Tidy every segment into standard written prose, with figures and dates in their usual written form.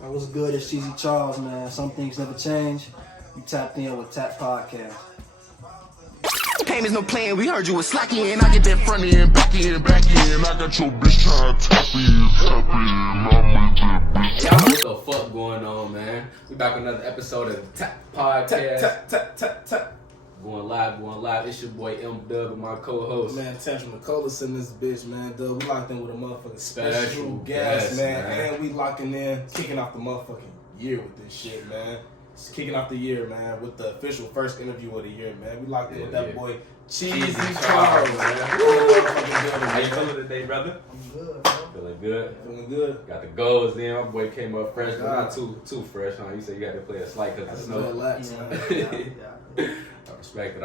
What's good? It's Cheezy Charles, man. Some things never change. You tapped in with Tap Podcast. Payments no playing, we heard you was slacky and I get that front end, back end, back end. I got your bitch trying to tap in. Y'all know what the fuck going on, man. We back with another episode of Tap Podcast. Tap. Going live. It's your boy M Dub and my co-host. Man, Tantrum McCullis in this bitch, man. Dub, we locked in with a motherfucking Special guest, guest, man. man. And we locking in, kicking off the motherfucking year with this shit, man. Just kicking off the year, man, with the official first interview of the year, man. We locked in with that boy, Cheezy Charles, man. How you feeling today, brother? I'm good, bro. Feeling good? Feeling good. Got the goals in. My boy came up fresh, but not too fresh, huh? You said you got to play a slight because of the snow. Relax, man. I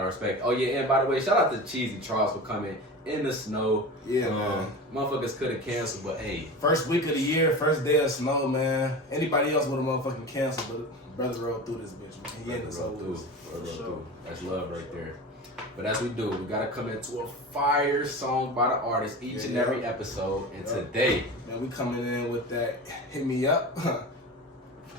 respect it. Oh, yeah, and by the way, shout out to Cheezy Charles for coming in the snow. Yeah, man. Motherfuckers could have canceled, but hey. First week of the year, first day of snow, man. Anybody else would have motherfucking canceled, but brother rolled through this bitch, man. He ain't so loose. That's love right there. But as we do, we gotta come into a fire song by the artist each and every episode. And today, man, we coming in with that "Hit Me Up"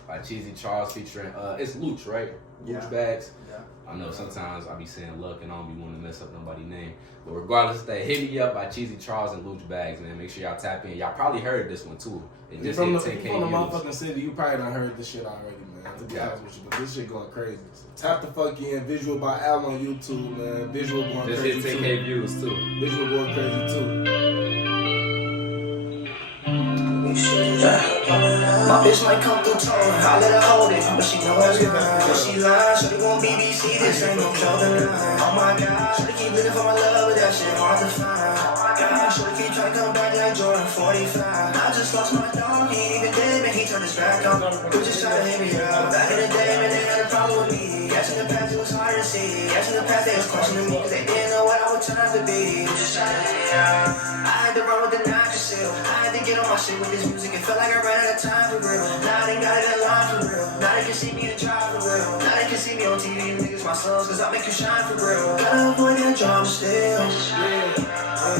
by Cheezy Charles featuring it's Lucc, right? Lucc Bagz. Yeah. I know sometimes I be saying Lucc and I don't be wanting to mess up nobody's name. But regardless of that, "Hit Me Up" by Cheezy Charles and Lucc Bagz, man. Make sure y'all tap in. Y'all probably heard this one too. It just hit 10K from the views. motherfucking city, you probably done heard this shit already, man. To be honest with you, but this shit going crazy. So tap the fuck in. Visual by Eyeland on YouTube, man. Visual going Just crazy hit 10K too. views too. Visual going crazy too. My bitch might come through tone, I let her hold it, but she know it's good. When she lies, shawty gon' BBC, this ain't no clothing line. Oh my God, shawty keep looking for my love, but that shit hard to find. Oh my God, shawty keep trying to come back like Jordan 45. I just lost my dog, he ain't even dead, man, he turned his back on. Bitches try to hit me up, back in the day, man, they had a problem with me. Yes, in the past, it was hard to see. Yes, in the past, they was questioning me, cause they didn't know what I would turn out to be. Bitches try to hit me up. I had to run with the nitrous seal. I had to get on my shit with this music, it felt like I ran out of time for real. Now they got it in line for real. Now they can see me to drive for real. Now they can see me on TV, niggas my sons, cause I make you shine for real. Gotta avoid that drama still.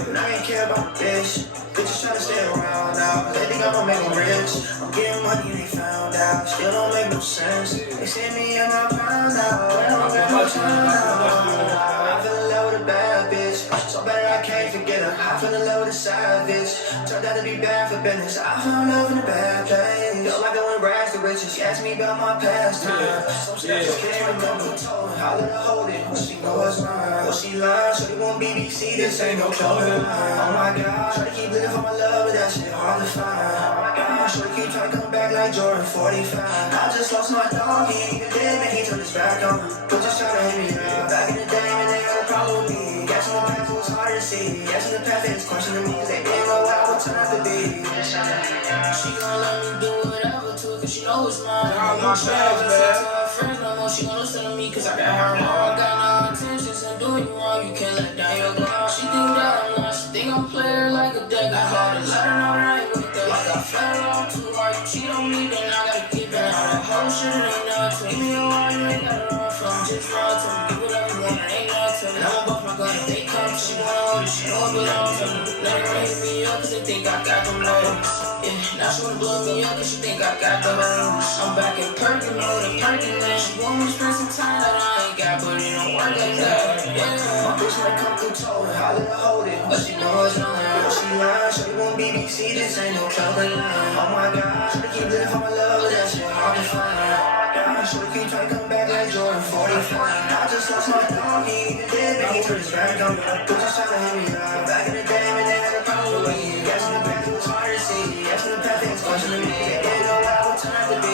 And I ain't care about the bitch. Bitches tryna stay around now, cause they think I'ma make them rich. I'm getting money, they found out. Still don't make no sense. They send me in my pound now. I don't got no time now. I fell in love with a bad bitch. So better I can't forget her. I fell in love with a savage. Turned out to be bad for business. I found love in a bad place. Felt like I went rags to riches. She asked me about my past time. Some stuff she can't remember. Told her I let her hold it. When she know it's mine. When she lies, shawty won't BBC. This ain't no clothing line. Oh my God, shawty keep looking for my love, but that shit hard to find. Oh my God, shawty keep trying to come back like Jordan 45. I just lost my dog, he ain't even dead, man, he turned his back on me. Bitches trying to hit me up. Back in the day, man, they had a problem with me. Yes, in the past, it was hard to see. Yes, in the past, they was questioning me, cause they didn't know what I would turn out to be. She gon' let me do whatever to it, cause she know it's mine. I'm not sure I was to her friends no more, she gon' listen to me, cause I got her wrong. Got no intentions of doing you wrong, you can't let down your guard. She think that I'm not, she think I'm player like a deck. I had to let her know that I ain't with her. Like I fed her on too hard, you cheat on me, then I gotta keep it. That whole shit ain't nothing. Give me a wire, you ain't gotta run from. Just run to me, do whatever you want, it ain't nothing. I'ma bust my gun if they come, she wanna hold it, she know it belongs to me. Let her hit me up, cause they think I got them legs. Yeah, now she wanna blow me up, cause she think I got the range. I'm back in Perkin mode, and Perkin land. She want me to spend some time that I ain't got, but it don't work like that. Yeah, my bitch might come through tall, I let her hold it, but she know it's wrong. She lying, she won't BBC, this ain't no clothing line. Oh my God, she keep looking for my love, but that shit hard to find. She keep trying to come back like Jordan 45. I just lost my dog, he ain't even dead, man, he turned his back on me. Bitches trying to hit me up. Back in the day, man, they had a problem with me. Yes, in the past, it was hard to see. Yes, in the past, they was questioning me. They didn't know what I would turn out to be.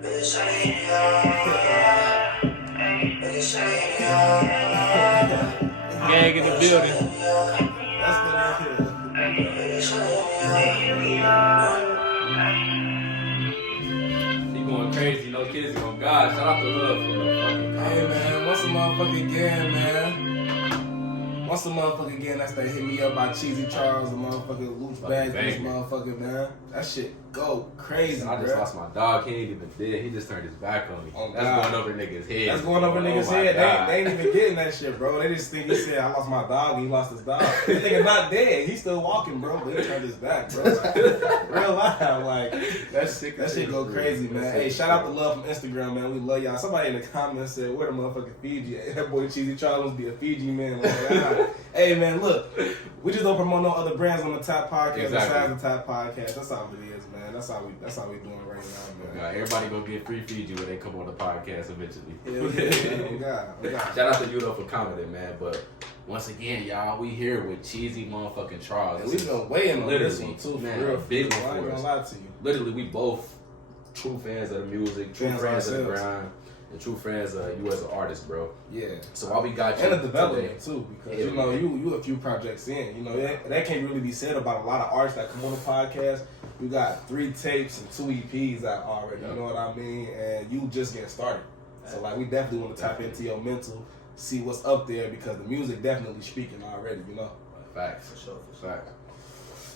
Bitch, I ain't young. Bitch, I ain't young. Gang in the building. That's what I hear. He going crazy, no kids on God. Shout out to Love for the fucking Hey man, once a motherfucking again, man. once a motherfucker again, that's that hit me up by Cheezy Charles, the motherfucking Lucc Bagz, this motherfucker, man. That shit go crazy, I just lost my dog. He ain't even dead. He just turned his back on me. That's going over niggas' head. That's going over niggas' head. They ain't even getting that shit, bro. They just think he said, I lost my dog, and he lost his dog. The nigga not dead. He's still walking, bro, but he turned his back, bro. Like, real life, like, that shit go crazy, man. Hey, shout out to Love from Instagram, man. We love y'all. Somebody in the comments said, where the motherfucking Fiji at? That boy Cheezy Charles must be a Fiji man. Like, hey, man, look, we just don't promote no other brands on the Top Podcast besides the Top Podcast. That's how it is, man. That's how we doing right now, man. Everybody gonna get free Fiji when they come on the podcast eventually. Oh God. Shout out to you though for commenting, man. But once again, y'all, we here with Cheezy motherfucking Charles. And we've been waiting on this one too, man. Real big one I ain't for gonna us. lie to you. Literally, we both true fans of the music, true friends of the grind, and true fans of you as an artist, bro. Yeah. So while we got you and the development today, too, because you know you a few projects in. You know that can't really be said about a lot of artists that come on the podcast. You got 3 tapes and 2 EPs out already. You know what I mean? And you just getting started. So like we definitely want to tap into your mental, see what's up there because the music definitely speaking already. You know. Facts. For sure. Facts.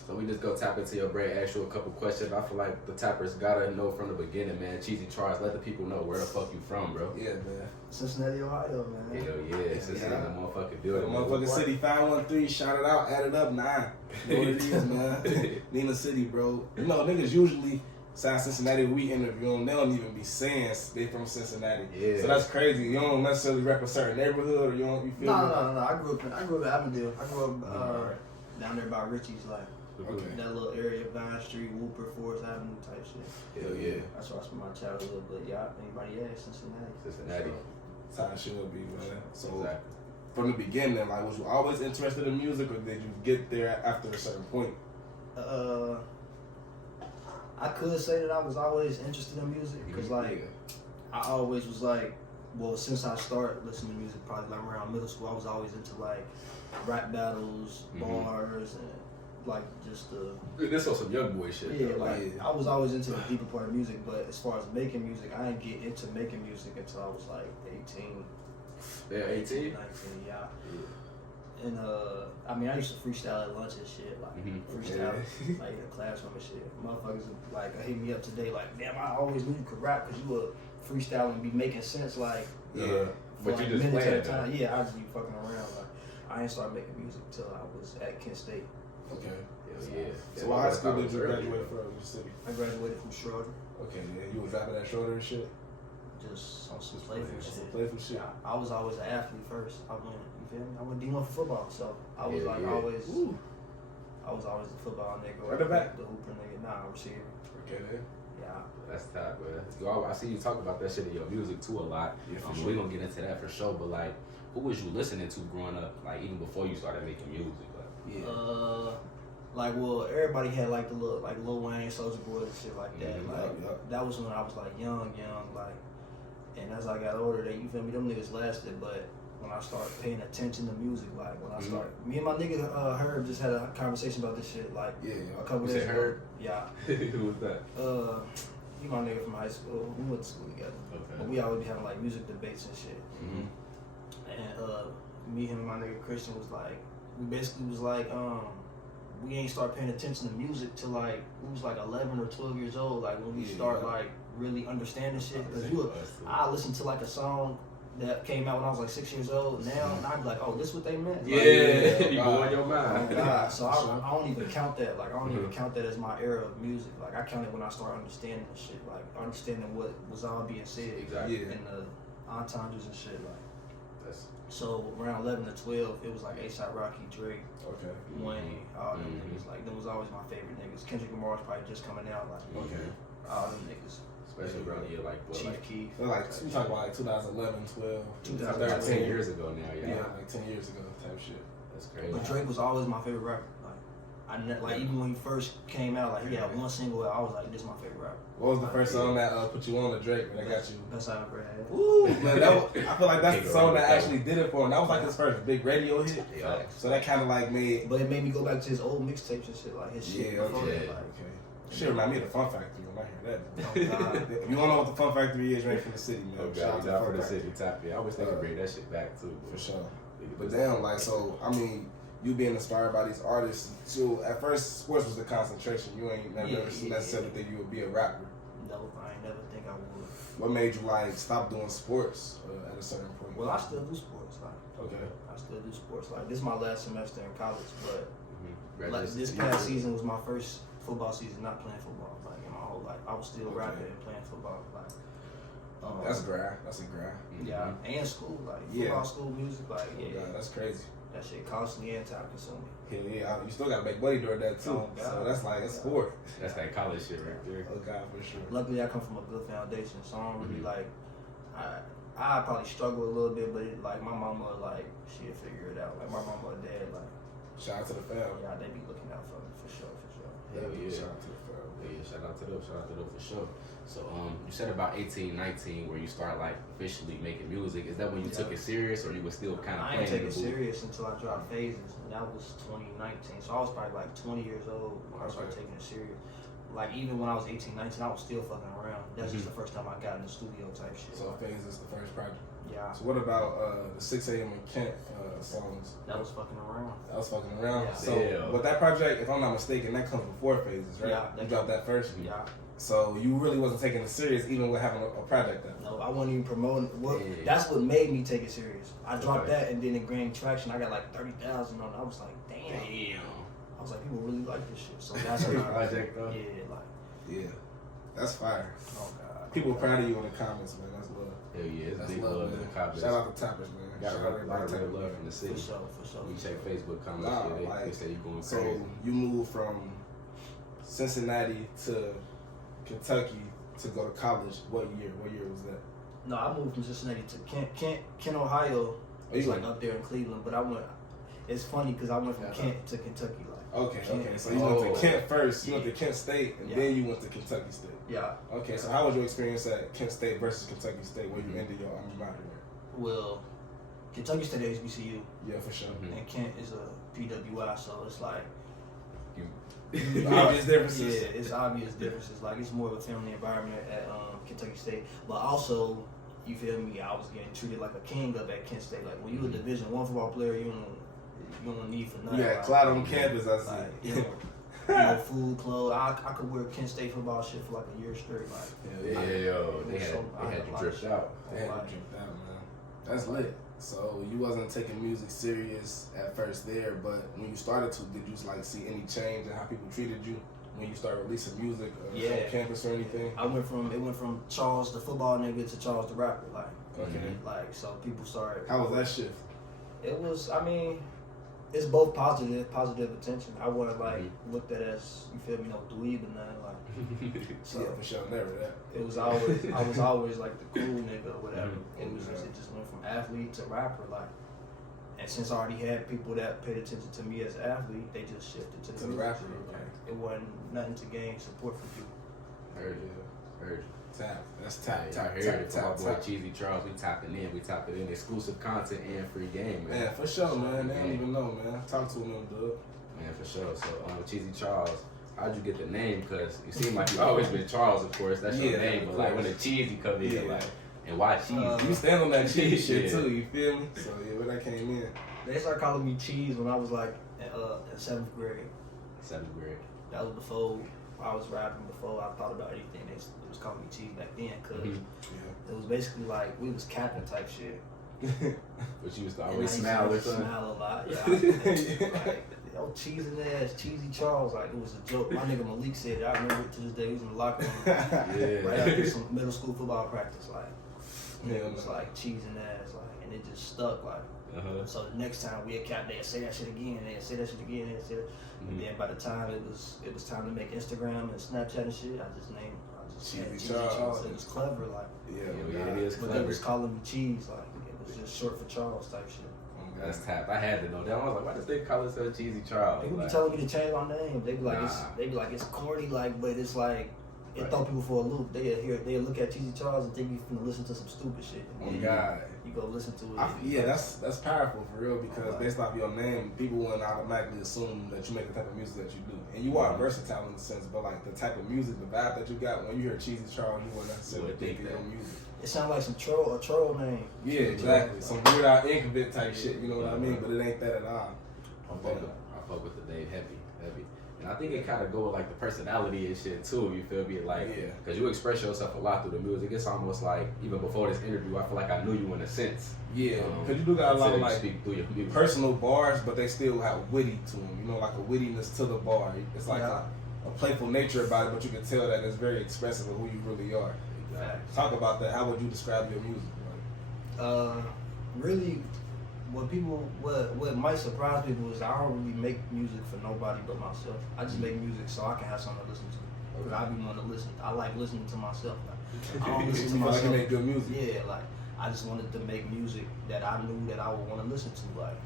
So we just go tap into your brain, ask you a couple questions. I feel like the tappers gotta know from the beginning, man. Cheezy Charles, let the people know where the fuck you from, bro. Yeah, man. Cincinnati, Ohio, man. Hell yeah, Cincinnati, motherfucking building. Motherfucking city, 513, shout it out, add it up, 9. You know what it is, man. Nina City, bro. You know, niggas usually say Cincinnati, we interview them, they don't even be saying they from Cincinnati. Yeah. So that's crazy. You don't necessarily rep a certain neighborhood, or you feel No. I grew up in Avondale. I grew up down there by Richie's, like. Okay. That little area, Vine Street, Whooper, Forest Avenue type shit. Hell yeah. That's where I spent my childhood. But yeah, anybody Cincinnati. That's how it should be, man. So from the beginning, like, was you always interested in music, or did you get there after a certain point? I could say that I was always interested in music because, like, I always was like, well, since I started listening to music, probably like around middle school, I was always into like rap battles, bars, and like just the. This was some young boy shit. Yeah, I was always into the deeper part of music, but as far as making music, I didn't get into making music until I was like 18. Yeah, 18? 19, yeah. And I mean, I used to freestyle at lunch and shit, like freestyle, like in the classroom and shit. Motherfuckers would, like hit me up today, like, damn, I always knew you could rap because you would freestyle and be making sense, like, for but like you just minutes at a time. Yeah, I just be fucking around. Like, I didn't start making music till I was at Kent State. Okay. Yeah. So what high school did you graduate from? Your city? I graduated from Schroeder. Okay, yeah. You was rapping at Schroeder and shit? Just on some playful shit. Some playful shit. I was always an athlete first. I went, you feel me? I went D1 for football, so I was always. Ooh. I was always the football nigga. Right back. The hooper nigga. Nah, receiver. Okay, then. Yeah. That's tight, man. I see you talk about that shit in your music too a lot. Yeah, for sure. We're gonna get into that for sure. But like, who was you listening to growing up? Like even before you started making music? Like, like, well, everybody had like the little, like Lil Wayne, Soulja Boy, and shit like that. That was when I was like young, like. And as I got older, you feel me? Them niggas lasted, but when I started paying attention to music, like when I started, me and my nigga Herb just had a conversation about this shit, like a couple days ago. Herb? Yeah. Who was that? He my nigga from high school. We went to school together. Okay. But we always be having like music debates and shit. And me, him, and my nigga Christian was like, we basically was like, we ain't start paying attention to music till like we was like 11 or 12 years old. Like when we start like really understanding shit. Because I listened to like a song that came out when I was like 6 years old. Now and I'm like, oh, this what they meant? Yeah, you go in your mind. Oh God. So I don't even count that. Like I don't even count that as my era of music. Like I count it when I start understanding the shit. Like understanding what was all being said. Exactly. And the entendres and shit. Like. So around 11 to 12, it was like A$AP Rocky, Drake, Wayne, all them niggas. Like them was always my favorite niggas. Kendrick Lamar's probably just coming out. Like all them niggas. Especially around here, like what, Chief Keef. Like you talking about like 2011, 12, 2013 years ago now. Yeah, like 10 years ago type shit. That's crazy. But Drake was always my favorite rapper. Like even when he first came out, like he had one single out, I was like, this is my favorite rapper. What was the first song that put you on the Drake when I got you? Best I ever had. Ooh, man, I feel like that's the song that actually did it for him. That was like his first big radio hit. Yeah. So that kind of like made. But it made me go back to his old mixtapes and shit, like his shit. Yeah, okay. Shit remind me of the Fun Factory when I hear that. If you don't know what the Fun Factory is, right from the city, man. Oh God, down for the city, tap it. I always think of bring that shit back too. For sure. But damn, like, so, I mean, you being inspired by these artists, so at first, sports was the concentration. You ain't never necessarily think you would be a rapper. No, I ain't never think I would. What made you, like, stop doing sports at a certain point? Well, I still do sports. Like, Okay. I still do sports. Like, this is my last semester in college, but like Congratulations this to you, past too. season was my first football season not playing football. Like, in my whole life, I was still rapping and playing football. Like, That's grind. That's a grind. yeah, and school, like Yeah. football, school, music, like yeah, God, that's crazy. that shit costly and time consuming. Hell yeah, you still gotta make money during that too. Oh, God. So that's like, it's sport. That's that college shit right there. Oh God, for sure. Luckily, I come from a good foundation, so I don't really like. I probably struggle a little bit, but it, like my mama, like she'll figure it out. Like my mama and dad, like Shout out to the fam. yeah, they be looking out for me for sure, for sure. Hell yeah. Shout out to the fam. Yeah, shout out to them for sure. So you said about 18, 19 where you start like officially making music. Is that when you took it serious or you were still kind of I playing didn't take it the booth? serious until I dropped Phases, and that was 2019. So I was probably like 20 years old when I started taking it serious. Like even when I was 18, 19, I was still fucking around. That's just the first time I got in the studio type shit. So Phase is the first project. Yeah, So what about the 6 a.m. in Kent songs? that was fucking around. That was fucking around. Yeah. So Yeah. with that project, if I'm not mistaken, that comes before Phases, right? Yeah, You dropped that first. Yeah. So you really wasn't taking it serious, even with having a project that. No, I wasn't even promoting. Well, Yeah. that's what made me take it serious. I dropped Okay. that, and then it gained traction. I got like 30,000 on it. I was like, damn. Damn. I was like, people really like this shit. So that's when I Project though. yeah, like, Yeah, that's fire. oh god. People proud of you in the comments, man. That's love. Hell yeah, it's That's big love, love in man. the comments. Shout out to Toppers, man. Got Shout a out lot of to real Toppers. love from the For city. sure, for sure. You check Facebook comments, Nah, yeah, they like, say you going So crazy. you moved from Cincinnati to Kentucky to go to college. What year? What year was that? No, I moved from Cincinnati to Kent, Ohio. It's you like went- up there in Cleveland, but I went. It's funny because I went from Kent to Kentucky, like. Okay, Kent. okay. So you went Oh. to Kent first. You went to Kent State, and Yeah. then you went to Kentucky State. Yeah. Okay, so how was your experience at Kent State versus Kentucky State, where you ended your alma mater? Well, Kentucky State HBCU, Yeah, for sure. and Kent is a PWI, so it's like. Obvious differences. Yeah, it's obvious differences. Like it's more of a family environment at Kentucky State, but also you feel me. I was getting treated like a king up at Kent State. Like when you a Division I football player, you don't need for nothing. You had like, clout on campus, I see. like, you know, food, clothes. I could wear Kent State football shit for like a year straight. Like Yeah, yo, they had you dripped out. They had you dripped out, man. That's lit. So you wasn't taking music serious at first there, but when you started to, did you like see any change in how people treated you when you started releasing music on campus or anything? it went from Charles the football nigga to Charles the rapper. Like Okay. like so people started. How was that shift? It was, I mean, it's both positive attention. I wasn't like looked at as, you feel me, no dweeb or nothing. Like, so Yeah, for sure, never that. it was always, I was always like the cool nigga or whatever. It was just, it just went from athlete to rapper, like. And since I already had people that paid attention to me as an athlete, they just shifted to the music rapper, shit. okay. Like, it wasn't nothing to gain support from people. Heard you. Heard you. Tap. That's tap. I heard it from my boy Cheezy Charles. We tapping in. We tapping in. Exclusive content and free game, man. Yeah, for sure, man. They don't even know, man. Talk to them, dude. Man, for sure. So, Cheezy Charles, how'd you get the name? Because you seem like you've always been Charles, of course. That's your name. But, like, when the Cheezy come in, like, and why Cheezy? You stand on that cheese shit, Yeah. too, you feel me? So, yeah, when that came in. They started calling me Cheese when I was like in 7th grade. 7th grade. That was before I was rapping, before I thought about anything. They was calling me Cheese back then, because it was basically like we was capping type shit. But you used to And always I used smile to or something. smile a lot, yeah. Like, yo, cheesing ass, Cheesy Charles, like it was a joke. My nigga Malik said it. I remember it to this day. He was in the locker room Yeah. right after some middle school football practice, like. Yeah, It was like cheesing ass, like, and it just stuck, like. So the next time we had capped, they'd say that shit again, they'd say that shit again, they'd say that. And then by the time it was time to make Instagram and Snapchat and shit, I just Cheesy had Cheesy Charles. Charles. It was clever, like. Yeah, it is But they clever. was calling me Cheese, like it was just short for Charles type shit. That's tap. I had to know that. I was like, why does they call it so Cheezy Charles? People Like, be telling me to change my name. They be like, Nah. it's corny, like, but it's like, it throw people for a loop. They look at Cheezy Charles and think you finna listen to some stupid shit. Oh God. You go listen to it. Yeah, that's powerful for real because based off your name, people wouldn't automatically assume that you make the type of music that you do. And you are versatile in the sense, but like the type of music, the vibe that you got when you hear Cheezy Charles, you wouldn't necessarily think of your music. It sounds like a troll name. Yeah, exactly. Some weird out incubate type shit, you know what I mean? But it ain't that at all. I fuck with the name heavy. And I think it kind of go with like the personality and shit too. You feel me? Like, because you express yourself a lot through the music. It's almost like even before this interview, I feel like I knew you in a sense. Yeah, because you do got a lot of like your personal bars, but they still have witty to them. You know, like a wittiness to the bar. It's like a playful nature about it, but you can tell that it's very expressive of who you really are. Talk about that. How would you describe your music? Really, what might surprise people is I don't really make music for nobody but myself. I just make music so I can have something to listen to. Because I be wanting to listen. I like listening to myself. Like, I don't listen to myself. Like you make good music. Yeah, like I just wanted to make music that I knew that I would want to listen to. Like,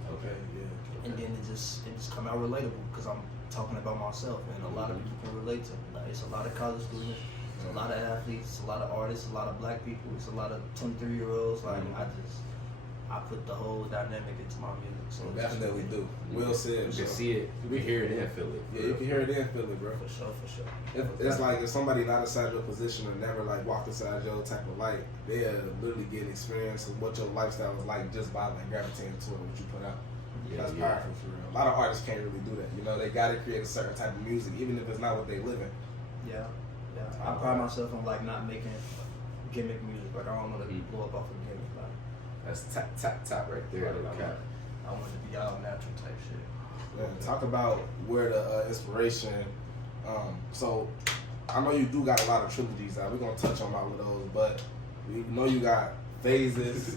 and then it just come out relatable because I'm talking about myself, and a lot of people can relate to it. Like, it's a lot of college students. It's a lot of athletes, it's a lot of artists, a lot of black people, it's a lot of 23-year-olds. Like I put the whole dynamic into my music. So definitely do. Will said. You can see it, you can hear it and feel it. Yeah, you can hear it and feel it, bro. For sure. It's like if somebody not inside your position or never like walked inside your type of light, they literally get an experience of what your lifestyle is like just by like gravitating toward what you put out. That's powerful for real. A lot of artists can't really do that. You know, they gotta create a certain type of music, even if it's not what they live in. Yeah. I pride myself on like not making gimmick music. Like I don't want to blow up off a gimmick. Like that's top right there. I want it to be all natural type shit. Yeah, talk about where the inspiration. So I know you do got a lot of trilogies out. We're gonna touch on all of those, but we know you got phases.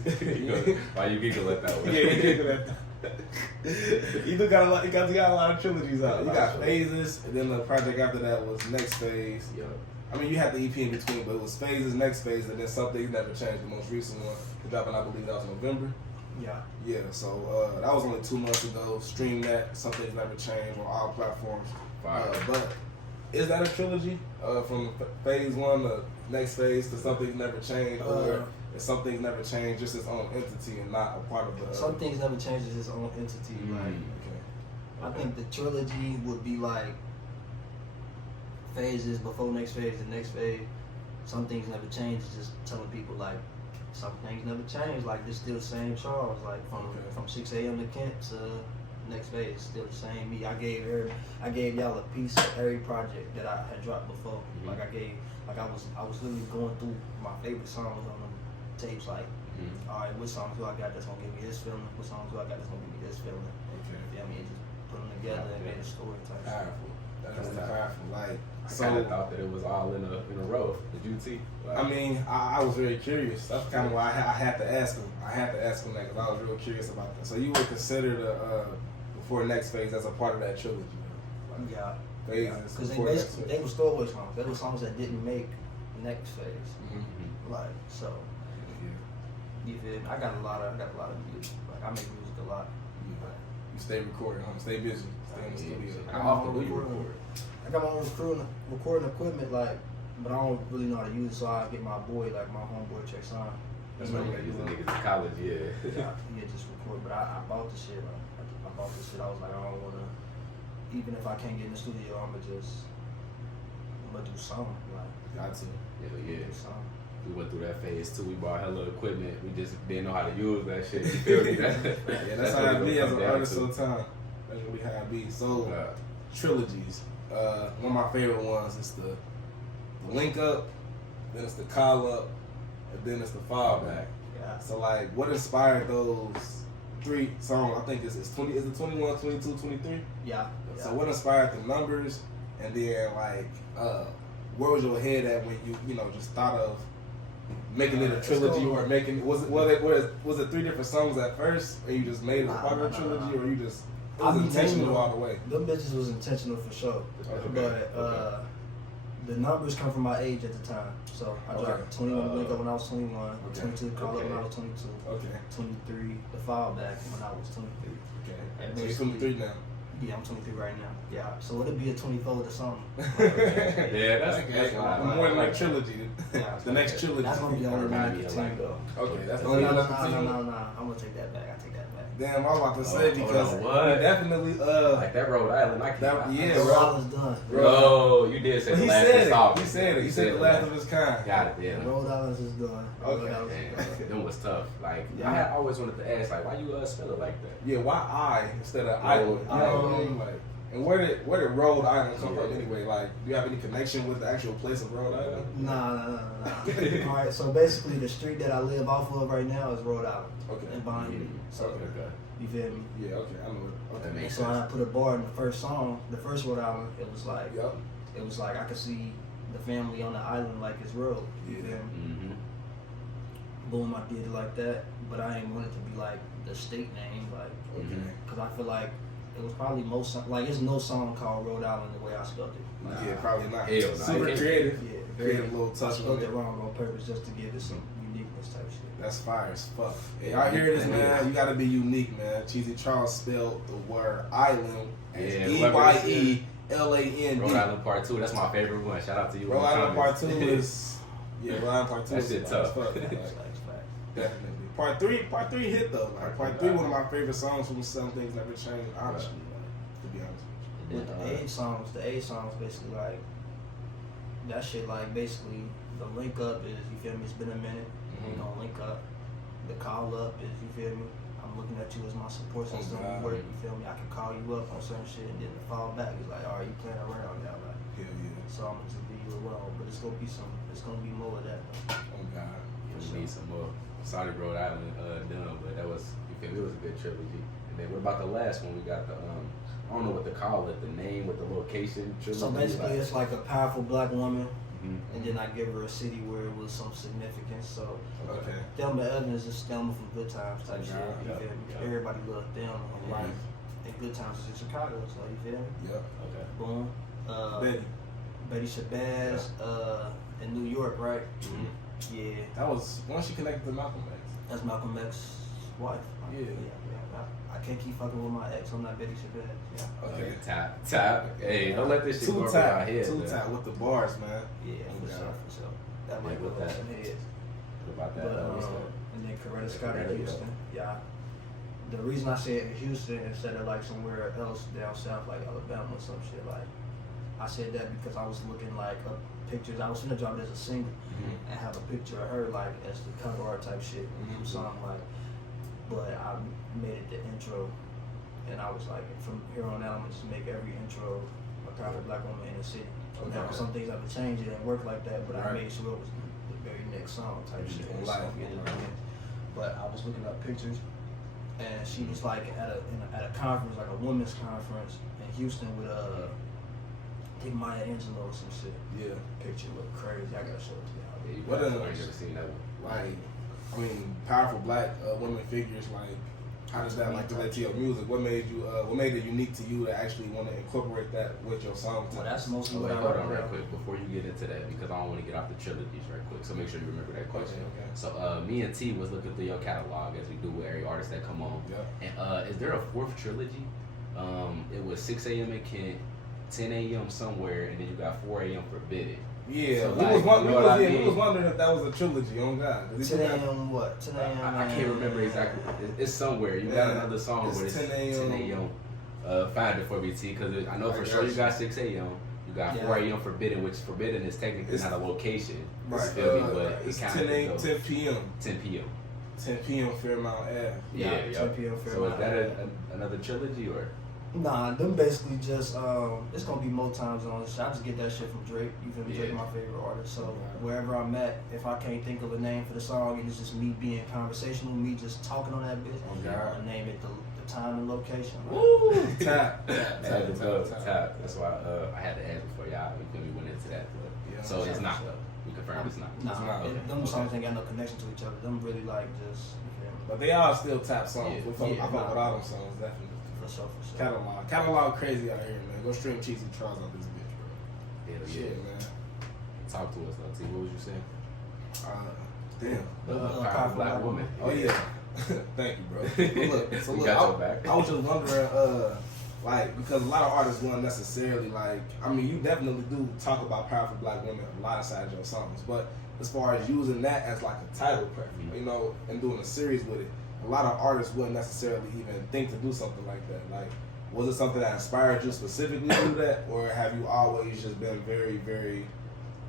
Why you giggle at that way? Yeah, you giggle at that. You do got a lot. You got a lot of trilogies out. You got phases, and then the project after that was Next Phase. Yeah. I mean, you had the EP in between, but it was Phases, Next Phase, and then Something's Never Changed, the most recent one. Dropping, I believe that was November. Yeah. Yeah. So that was only 2 months ago. Stream that. Something's Never Changed on all platforms. But is that a trilogy from Phase 1 to Next Phase to Something's Never Changed, or is Something's Never Changed just its own entity and not a part of the? Some Things Never Changed is its own entity. Like, I think the trilogy would be like phases before Next Phase and Next Phase. Some Things Never Changed is just telling people like some things never change. Like it's still the same Charles. Like from 6 a.m. to Kent to Next Phase, still the same me. I gave y'all a piece of every project that I had dropped before. Like I was literally going through my favorite songs on them tapes. Like, all right, what songs do I got that's gonna give me this feeling? What songs do I got that's gonna give me this feeling? Yeah, I mean, just put them together and made a story type. Powerful. That's powerful. Like, I kind of thought that it was all in a row. Did you see? Like, I mean, I was very curious. That's kind of why I had to ask him. I had to ask him that because I was real curious about that. So you would consider the Before Next Phase as a part of that trilogy? Like, yeah. Phases. Because they were throwaway songs. They were songs that didn't make Next Phase. Like, so. You feel me? I got a lot of music. Like I make music a lot. You stay recording, huh? Stay busy. Stay in the studio. How often do you record? I got my own recording equipment, like, but I don't really know how to use it, so I get my boy, like my homeboy checks on. That's what niggas in college, yeah. Yeah, just record. But I bought the shit. Like, I bought the shit. I was like, I don't wanna. Even if I can't get in the studio, I'm gonna do something. Like, got to. Yeah. Do something. We went through that phase too. We bought hella equipment. We just didn't know how to use that shit. You feel me? That's how it be as an artist sometimes. That's really how it be. So, trilogies. One of my favorite ones is the Link Up, then it's the Call Up, and then it's the Fall Back. Yeah. So, like, what inspired those 3 songs? I think it's 20. Is it 21, 22, 23? Yeah. So, what inspired the numbers? And then, like, where was your head at when you just thought of making it a trilogy, or making was it 3 different songs at first, and you just made it a part of a trilogy, or you just it was intentional all the way? Them bitches was intentional for sure, but the numbers come from my age at the time. So I dropped 21 Link Up when I was 21, 22 Call Up when I was 22, 23 the Fall Back when I was 23. Okay, so you're 23 now. Yeah, I'm 23 right now. Yeah, so it'll be a 24 or something. Yeah, that's wild. More than like trilogy. Yeah, The next trilogy. That's gonna be the only one Remind that me of continue like though. Okay, that's the No, only no, one no, that no, continue. no, no. I'm gonna take that back. I take that back. Damn, I was about to say because hold on, what? we definitely Like that Rhode Island, I can't. that, yeah, Rhode bro. Island's done. No, you did say He the last said it. installment. He said it. He said the last of his kind. Got it, yeah. Rhode Island's is done. Okay. Rhode Island's is done. Man, them was tough. Like Yeah. I had always wanted to ask, like, why you spell it like that? Yeah, why I instead of Island? You know what I mean? Like, and where did Rhode Island come from anyway? Like, do you have any connection with the actual place of Rhode Island? Nah. All right, so basically the street that I live off of right now is Rhode Island. Okay. In Bonnie. So Okay. you feel me? Yeah, okay, I know it. That Okay. makes So sense. I put a bar in the first song, the first Rhode Island. It was like, Yep. it was like I could see the family on the island like it's road. You Yeah. feel me? Mm-hmm. Boom, I did it like that, but I ain't want it to be like the state name, like, Okay. because I feel like it was probably like there's no song called Rhode Island the way I spelled it. Nah. Yeah, probably not. Hell no. Super It can't- creative. Yeah, Creative little I touch spelled on it it. wrong on purpose just to give it some uniqueness type shit. That's fire as fuck. Hey, y'all hear this, man? You gotta be unique, man. Cheezy Charles spelled the word island as Yeah, EYELAND. Rhode Island Part 2, that's my favorite one. Shout out to you. Rhode in the Island Part comments. 2 is Rhode Island Part 2 That is shit fire as tough. fuck. Like, Facts. definitely. Part three hit though. Like part three, one of my favorite songs from Some Things Never Change. Honestly, like, to be honest with you. With the age songs basically like that shit like basically the link up is you feel me, it's been a minute, we gonna link up. The call up is you feel me, I'm looking at you as my support system, God. work, you feel me, I can call you up on certain shit and then the fall back is like, alright, you playing around now, like Hell yeah. so I'm gonna just leave you alone. But it's gonna be more of that though. Oh God. We need some more. Sorry, Rhode Island done, but that was, you feel me, it was a good trilogy. And then what about the last one? We got the I don't know what to call it, the name with the location trilogy. So basically it's like a powerful black woman Mhm. and then I give her a city where it was some significance. So Okay. Thelma Evans is Thelma from Good Times type shit. You Yeah, feel me? yeah. Everybody loved Thelma. And Right. And Good Times is in Chicago, so you feel me? Yep. Okay. Boom. Betty Shabazz, in New York, right? Mhm. Yeah. That was once she connected to Malcolm X. That's Malcolm X's wife. Yeah. I can't keep fucking with my ex. I'm not Betty Shabazz. Yeah. Okay. Tap. Hey, don't let this shit go Two over our tap. head. Two man. tap with the bars, man. Yeah, Oh, for God. sure, for sure. That might Yeah, go with over that. some heads. What about that? But, What's that? and then Coretta Scott Coretta, in Houston. Yeah. The reason I said Houston instead of like somewhere else down south like Alabama or some shit, like I said that because I was looking like up pictures. I was gonna drop it as a single and have a picture of her like as the cover art type shit. So I'm like, but I made it the intro, and I was like, from here on out, I'm gonna just make every intro a powerful black woman in the city. Okay. Now some things have to change, it didn't work like that, but I Right. made sure it was the very next song type shit. On So, live. but I was looking up pictures, and she was like at a conference, like a women's conference in Houston with I think Maya Angelou or some shit. Yeah. Picture looked crazy. I gotta show it to y'all. Yeah, you What probably is it? ain't never seen that one. Like, I mean, powerful black women figures. Like, how does that like relate to your music? What made it unique to you to actually want to incorporate that with your song? Well, that's mostly Oh, what wait, I hold wrote on real down. quick before you get into that because I don't want to get off the trilogies right quick. So make sure you remember that question. Okay. So me and T was looking through your catalog as we do with every artist that come on. Yeah. And is there a fourth trilogy? It was 6 a.m. at Kent, 10 a.m. somewhere, and then you got 4 a.m. Forbidden. Yeah, So, we like, was wondering. you know what I We mean? was wondering if that was a trilogy. On God, 'Cause 10 you got- a.m. what? 10 a.m. I can't remember exactly. It's somewhere. You got Yeah. another song It's where it's 10 a.m. 10 a.m. Find it for me, T, because I know I for got sure you you. got 6 a.m. You got Yeah. 4 a.m. Forbidden, which Forbidden is technically It's- not a location. Right. You feel me? But It's it 10 kind of 10 p.m. 10 p.m. 10 p.m. Fairmount Ave. Yeah, Yeah, yeah. 10 p.m. So is Fairmount that Ave. another trilogy or? Nah, them basically just it's gonna be more time zones. I just get that shit from Drake. You feel me? Drake Yeah. my favorite artist. So Right. wherever I'm at, if I can't think of a name for the song and it's just me being conversational, me just talking on that bitch, Oh, God. I name it the time and location. Woo! Tap. Tap. That's why I had to ask before y'all. We feel we went into that. But, Yeah. so it's not though. We confirm it's not. Nah, It's not. them songs ain't got no connection to each other. Them really like just you feel me? But they are still tap songs. Yeah. I fuck with all them songs, definitely. For sure. Catalog crazy out here, man. Go stream Cheezy Charles on this bitch, bro. Hell yeah. Shit, man. Talk to us though, T. What was you saying? Damn. Powerful black woman. Oh yeah. Thank you, bro. So We look, got your back. I was just wondering, Like, because a lot of artists won't necessarily, like, I mean, you definitely do talk about powerful black women a lot inside your songs, but as far as using that as like a title prep, you know, and doing a series with it, a lot of artists wouldn't necessarily even think to do something like that. Like, was it something that inspired you specifically to do that, or have you always just been very, very,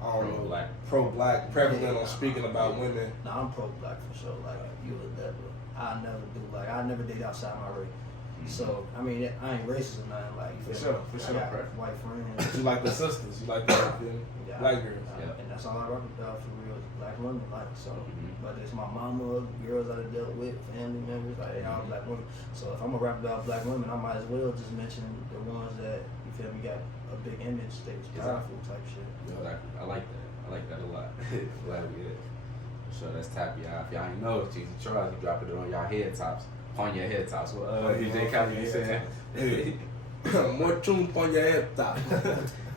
I don't know, pro-black, prevalent on speaking about women? No, I'm pro-black for sure. Like, you would never, I never date outside my race. So, I mean, I ain't racist or nothing. Like, for sure. I got white friends. You like the sisters, you like the black girls. And that's all I rock about for real, black women. Like, so, whether it's my mama, girls that I dealt with, family members, like, they all black women. So, if I'm gonna rap about black women, I might as well just mention the ones that, you feel me, got a big image, they was powerful type shit. Exactly. I like that. I like that a lot. Glad we did. So that's tap y'all. If y'all ain't know, Cheezy Charles, he dropping it on y'all head tops. On your head tops. Well, DJ Khaled, you said. More tune on your head top.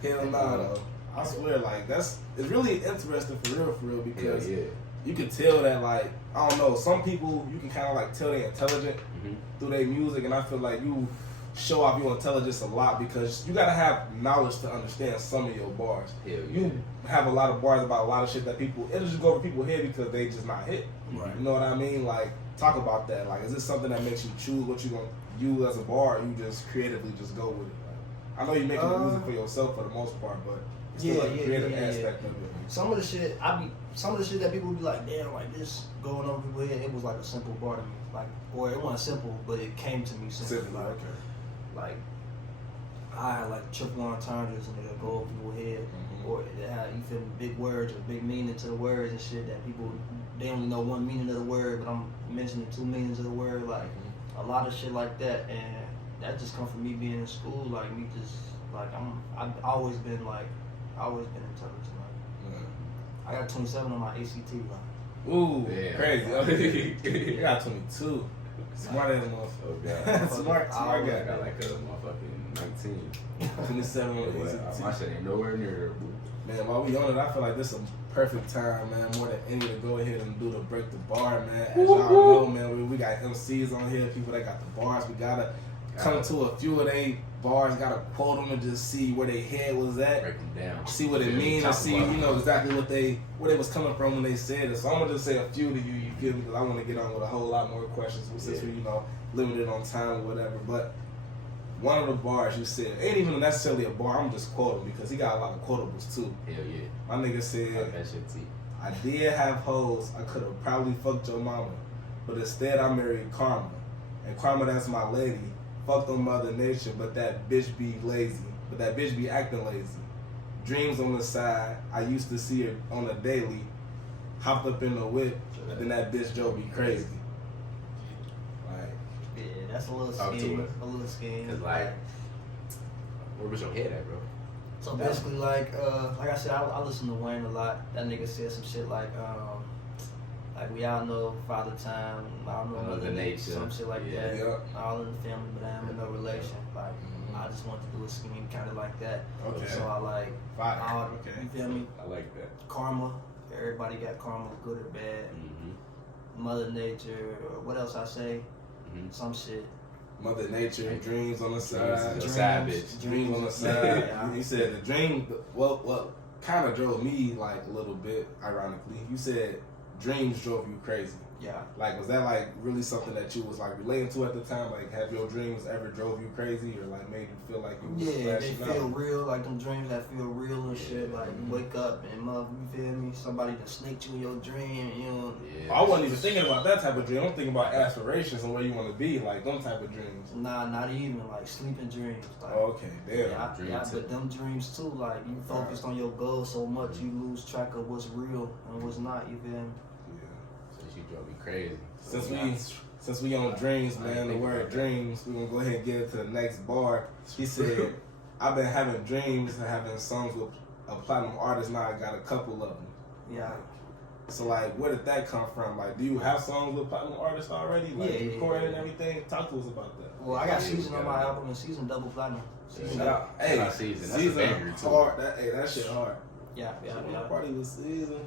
Hell nah, though. I swear, like, it's really interesting for real, because you can tell that, like, I don't know, some people, you can kind of, like, tell they're intelligent through their music, and I feel like you show off your intelligence a lot because you gotta have knowledge to understand some of your bars. You have a lot of bars about a lot of shit that it'll just go over people's head because they just not hit. Right. You know what I mean? Like, talk about that. Like, is this something that makes you choose what you're gonna use as a bar, or you just creatively just go with it? Like, I know you're making music for yourself for the most part, but it's still like a creative aspect of it. Some of the shit that people would be like, damn, like this going over people's head, it was like a simple bar to me. Like, or it wasn't simple, but it came to me simple. Like, I had like triple entendres and it'll go over people's head, or it had, you feel me, big words or big meaning to the words and shit that people, they only know one meaning of the word, but I'm mentioning two meanings of the word, like a lot of shit like that, and that just come from me being in school, like me just, like I've always been intelligent, like I got 27 on my ACT, like. Ooh, crazy. You got 22. Smart ass motherfucker. Smart guy. I got like a motherfucking 19. 27 on ACT. My shit ain't nowhere near there. Man, while we on it, I feel like this is a perfect time, man, more than any to go ahead and do the break the bar, man. As y'all know, man, we got MCs on here, people that got the bars. We gotta come to a few of they bars, gotta quote them and just see where their head was at. Break them down. See what it means and see, you know, exactly where they was coming from when they said it. So I'm gonna just say a few to you feel me, because I want to get on with a whole lot more questions since we, you know, limited on time or whatever. But one of the bars you said, ain't even necessarily a bar, I'm just quoting because he got a lot of quotables too. Hell yeah. My nigga said, I did have hoes, I could have probably fucked your mama, but instead I married Karma. And Karma, that's my lady. Fucked on Mother Nature, but that bitch be lazy. But that bitch be acting lazy. Dreams on the side, I used to see her on a daily. Hopped up in the whip, then that bitch Joe be crazy. Like, yeah, that's a little scheme. Cause like, where was your head at, bro? So basically, like I said, I listen to Wayne a lot. That nigga said some shit like we all know Father Time, I don't know Mother Nature, some shit like that. Yep. All in the family, but I am in no relation. Like, I just want to do a scheme kind of like that. Okay. So I like, you feel me? I like that. Karma. Everybody got karma, good or bad. Mother Nature, or what else I say? Some shit. Mother Nature, dreams on the side. Dreams on the side. You said the dream, what kind of drove me like a little bit, ironically. You said dreams drove you crazy. Yeah. Like, was that like really something that you was like relating to at the time? Like, have your dreams ever drove you crazy or like made you feel like you was they feel real, like them dreams that feel real and shit. Like, you wake up and you feel me? Somebody just snaked you in your dream, you know. I wasn't even thinking about that type of dream. I'm thinking about aspirations and where you want to be, like them type of dreams. Nah, not even, like sleeping dreams. Like, okay, damn. Yeah, but them dreams too, like you focused on your goals so much you lose track of what's real and what's not, you feel me? She drove me crazy. Since we on dreams, man, the word dreams, we're gonna go ahead and get into the next bar. He said, I've been having dreams and having songs with a platinum artist, now I got a couple of them. Yeah. So like, where did that come from? Like, do you have songs with platinum artists already? Like, recording and everything? Talk to us about that. Well, I got Season on my album and Season double platinum. Shout out. Hey, Season. Season hard. That shit hard. Yeah. Party with Season.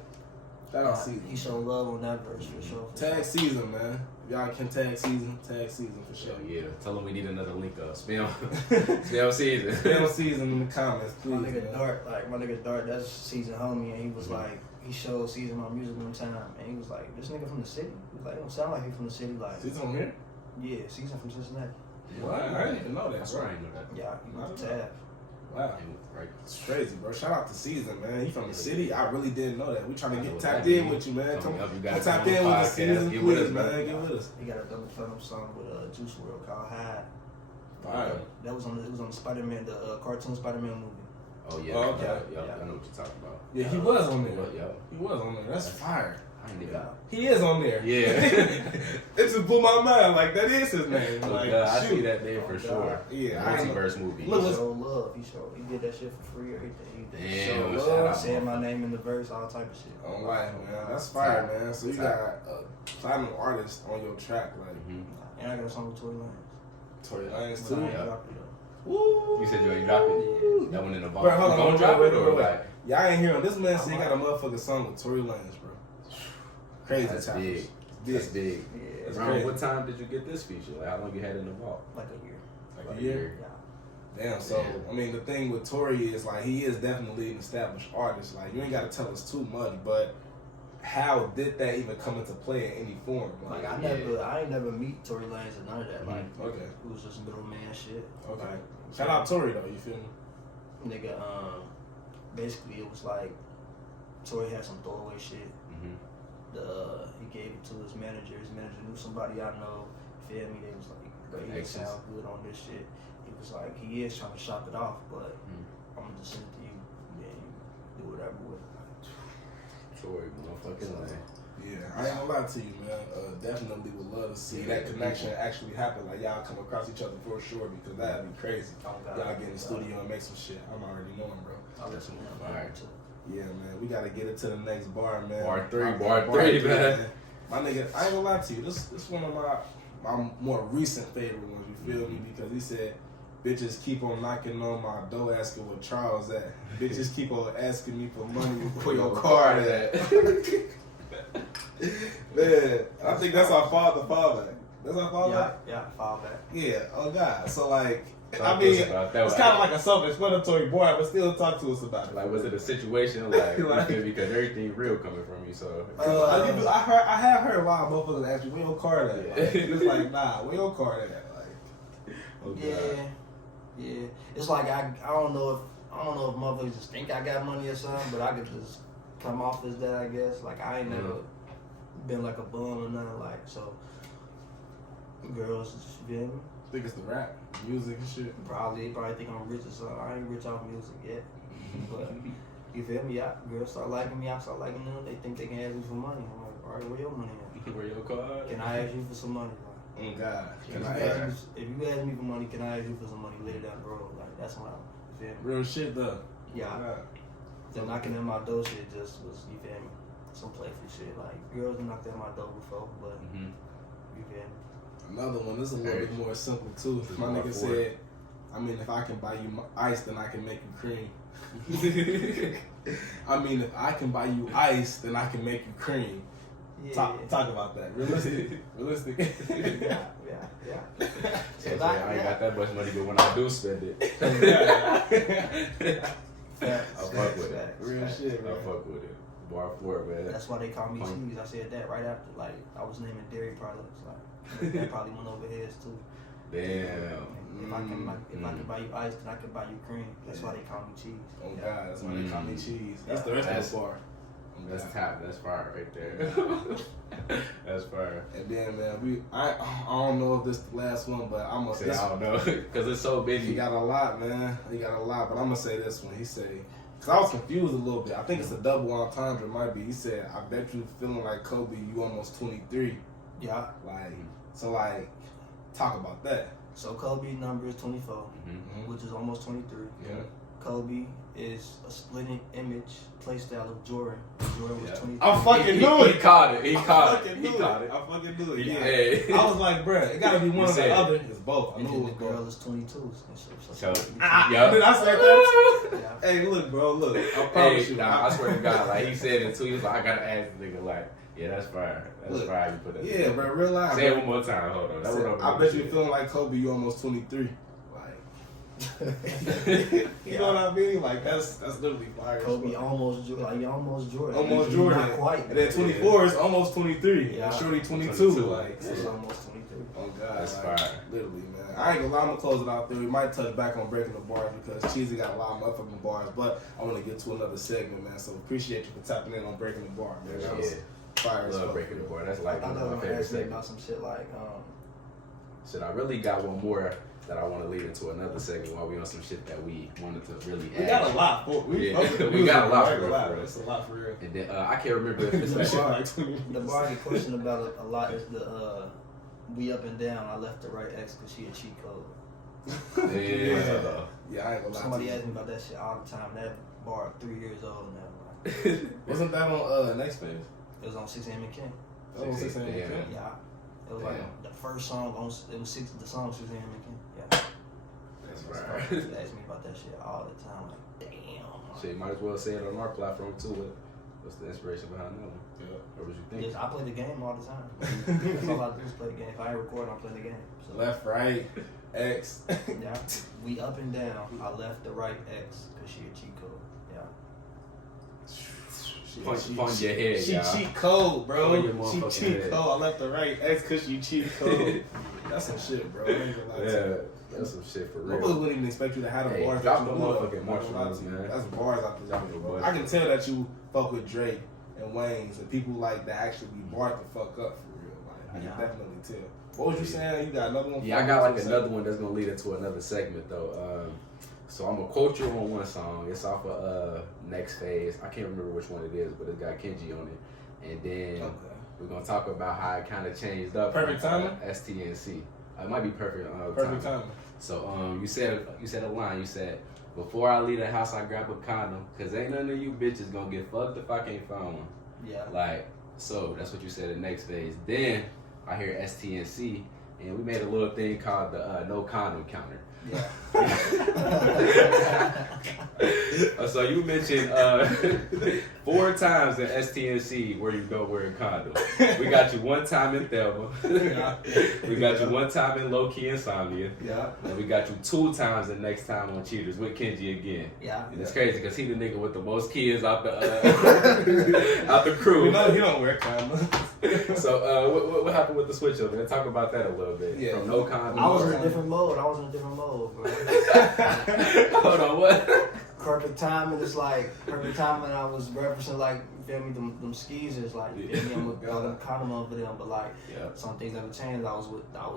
Shout out Season. He showed love on that verse for sure. Tag Season, man. Y'all can tag Season for sure. Yeah. Tell them we need another link up. Spam Season. Spam Season in the comments, please. My nigga Dart, that's Season homie, and he was like, he showed Season my music one time, and he was like, this nigga from the city? He was like, it don't sound like he from the city. Like, Season from here? Yeah, Season from Cincinnati. What? I didn't even know that. That's right. I didn't know that. Yeah, he was Tab. Wow. Right. It's crazy, bro. Shout out to Season, man. He from the city. I really didn't know that. We trying to get what tapped that in mean. with you, man. Come Up, you guys tap on in the with the podcast. Season, Get with please, us, man. Get with us. He got a double platinum song with Juice WRLD called Hide. Fire. That was on the Spider-Man, the cartoon Spider-Man movie. Oh yeah. Oh, okay. Yeah. I know what you're talking about. Yeah, he was on there. Yeah. He was on there. That's fire. I ain't even. He is on there. Yeah. It just blew my mind. Like, that is his name. Oh, Like, God, I see shoot. that there for sure. Yeah, The I ain't- multiverse movie. Look, He showed love. He did that shit for free. Everything. He did. Damn, Showed shout love. out, Saying my motherfucker. name in the verse, all type of shit. On life, man. That's fire, man. So you got a platinum artist on your track, like And I got a song with Tory Lanez. Tory Lanez But I too. ain't Yeah. dropped it though. Woo. You said you ain't dropped it? That one in the vault. Bro, hold You on, gonna wait, drop wait, it or wait, wait. like? Y'all ain't hearing this man say he got a motherfucking song with Tory Lanez, bro. Crazy That's times. big. That's big. Yeah, That's Around crazy. what time did you get this feature? Like, how long you had it in the vault? like a year. Like a year. Yeah. Damn. So I mean, the thing with Tory is like he is definitely an established artist. Like you ain't got to tell us too much, but how did that even come into play in any form? Like I ain't never meet Tory Lanez or none of that. Like Okay. it was just middleman shit. Okay. Like, Shout out Tory though. You feel me? Nigga, basically it was like Tory had some throwaway shit. He gave it to his manager. His manager knew somebody I know. Feel me? They was like, bro, he Makes sense. sound good on this shit. He was like, he is trying to shop it off, but I'm gonna just send it to you. Yeah, you do whatever with it. Tory, motherfucking man. Yeah, I ain't gonna lie to you, man. Definitely would love to see that connection actually happen. Like y'all come across each other for sure, because that'd be crazy. Y'all get in the studio and make some shit. I'm already knowing, bro. I'll listen to him. Alright. Yeah, man. We gotta get it to the next bar, man. Bar three, man. My nigga, I ain't gonna lie to you. This one of my more recent favorite ones. You feel me? Because he said, "Bitches keep on knocking on my door asking where Charles at. Bitches keep on asking me for money where your card at." Man, I think that's our father. That's our father. Yeah, fall back. Yeah. Oh God. So like, Talk I to mean, us about that it's one. kind of like a self-explanatory boy, but still talk to us about it. Like, was it a situation like, Like- because everything real coming from you, so. I have heard a lot of motherfuckers ask you where your card at. Like, it's like, nah, where your card at? Like, Oh, God. Yeah. It's like I don't know if motherfuckers just think I got money or something, but I could just come off as that, I guess. Like I ain't never been like a bum or nothing, like so. Girls, you feel me? I think it's the rap, music and shit. They probably think I'm rich or something. I ain't rich off music yet, but you feel me? Yeah, girls start liking me. I start liking them. They think they can ask me for money. I'm like, all right, where your money at? Where your card? Can I ask you for some money? Oh God. If you ask me for money, can I ask you for some money later down the road? Like that's when you feel me? Real shit though. Yeah. The knocking at my door shit just was, you feel me? Some playful shit. Like girls knocked at my door before, but you feel me? Another one. This is a little bit more simple too. My nigga said, I mean, if I can buy you ice, then I can make you cream. I mean, if I can buy you ice, then I can make you cream. Yeah. Talk about that. Realistic. Yeah. So I ain't got that much money, but when I do spend it, Facts. I fuck with it. Real shit, I man. fuck with it. Bar 4, man. That's why they call me Cheezy. I said that right after, like, I was naming dairy products. Like, that probably went over heads too. Damn. If I can buy you ice, then I can buy you cream. That's why they call me cheese. Oh God, that's why they call me cheese. That's the rest of the bar. That's top. That's fire right there. That's fire. And then, man, I don't know if this is the last one, but I'm gonna Say, I don't know, because it's so busy. He got a lot, man. He got a lot, but I'm gonna say this one. He said, because I was confused a little bit. I think it's a double entendre. It might be. He said, "I bet you feeling like Kobe. You almost 23." Yeah. Like, so like, talk about that. So Kobe number is 24, which is almost 23. Yeah. Kobe is a splitting image playstyle of Jordan. Jordan was 23. I fucking knew it. He caught it. He I caught it. fucking He knew caught it. it. I fucking knew it. Yeah. Yeah. I was like, bruh, it gotta be one or the said it. other. It's both. I And knew then it the was both. girl is 22. So, Ah, did I say that? Yeah. Hey, look, bro, look. I Hey, promise you. nah, I swear to God, like he said it too. He was like, I gotta ask the nigga, like, yeah, that's fire. That's Look, fire. You put that. Yeah, bro, real life. Say it one more time. Hold on. That's what I bet you feeling like Kobe. You almost 23. You know what I mean? Like that's literally fire. Kobe almost Jordan. Almost Jordan. Not quite. And then 24 is almost 23. Yeah. And Shorty 22. 22. Like, It's almost 23. oh God, That's like, fire. Literally, man. I ain't gonna lie, I'm gonna close it out there. We might touch back on breaking the bars because Cheezy got a lot of motherfucking bars, but I want to get to another segment, man. So appreciate you for tapping in on breaking the bar, man. That was fire as Love fuck. breaking the board. That's like I one thought of I my was favorite asking about segments. some shit like Shit, I really got one more that I want to lead into another segment while we on some shit that we wanted to really add. We got a lot. We got a lot for real. It's a lot for real. And then I can't remember if it's That shit like, like 20 minutes. the bar get questioned about a lot is the we up and down. I left the right X because she a cheat code. yeah. Yeah, I ain't gonna lie. Somebody to you. asks me about that shit all the time. That bar 3 years old now. Like, Wasn't that on Next Phase? it was on 6 a.m. and King. That was 6 a.m. Yeah. Yeah. It was Damn. like the first song on it was the song 6 a.m. and King. Yeah. That's They right. ask me about that shit all the time. Like, damn. Shit, might as well say it on our platform too. What's the inspiration behind that one? Yeah. Or what you think? Yes, I play the game all the time. That's all I do is play the game. If I ain't recording, I'm playing the game. So, Left, right, X. yeah, we up and down. I left the right X because she a cheat code. Yeah. Punch your head, She y'all. cheat code, bro. On your She motherfucking cheat head. code. I left the right X because she cheat code. That's some shit, bro. I ain't gonna lie to Yeah, you. that's some shit for Nobody real. wouldn't even expect you to have the Hey, bars. drop that the you know. motherfucking I'm not gonna lie marshmallows, to you. man. That's bars out Drop there, the bro. bars. I can tell that you fuck with Drake and Wayne's and people like that actually be barred the fuck up for real. Like, I Yeah. can definitely tell. What was you saying? You got another one? Yeah, I got like another one that's gonna lead into another segment though. So I'm gonna quote you on one song. It's off of Next Phase. I can't remember which one it is, but it's got Kenji on it. And then we're gonna talk about how it kind of changed up. Perfect from, Timing? STNC. It might be perfect. Perfect timing. timing. So you said a line. You said, "Before I leave the house, I grab a condom, cause ain't none of you bitches gonna get fucked if I can't find one." Yeah. Like, so that's what you said in Next Phase. Then I hear STNC, and we made a little thing called the no condom counter. Yeah. So you mentioned 4 times in STNC where you don't wear a condom. We got you 1 time in Thelma. We got you 1 time in Low Key Insomnia. Yeah. And we got you 2 times the next time on Cheaters with Kenji again. Yeah. And it's crazy because he the nigga with the most kids out the out the crew. We know he don't wear condoms. So what happened with the switch over? Talk about that a little bit. Yeah. From no condom. I was in a different mode, bro. Hold on, what? Perfect timing is like perfect timing. I was referencing like you feel me, them skeezers like you feel me. I'm with a condom over them, but like some things haven't changed. I was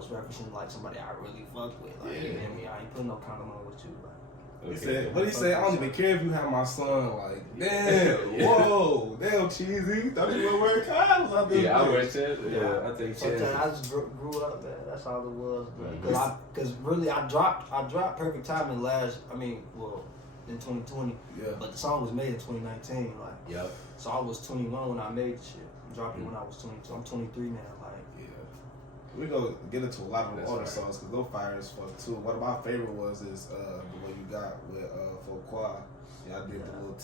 referencing like somebody I really fucked with. Like you feel me, I ain't putting no condom on with you. Like, He said, what he say? I don't even care if you have my son. Like, damn, whoa, damn, Cheezy. Thought you were wearing condoms out there. Yeah, I wear shit. Yeah, I take sometimes chances. I just grew up, man. That's all it was, bro. Mhm. Cause really, I dropped perfect timing in 2020. Yeah. But the song was made in 2019. Like, Yep. so I was 21 when I made the shit. I dropped it when I was 22. I'm 23 now. Like, Yeah. We go get into a lot of the That's other right. songs because those fire as fuck too. One of my favorite was the one you got with Plethora. Yeah, I did the little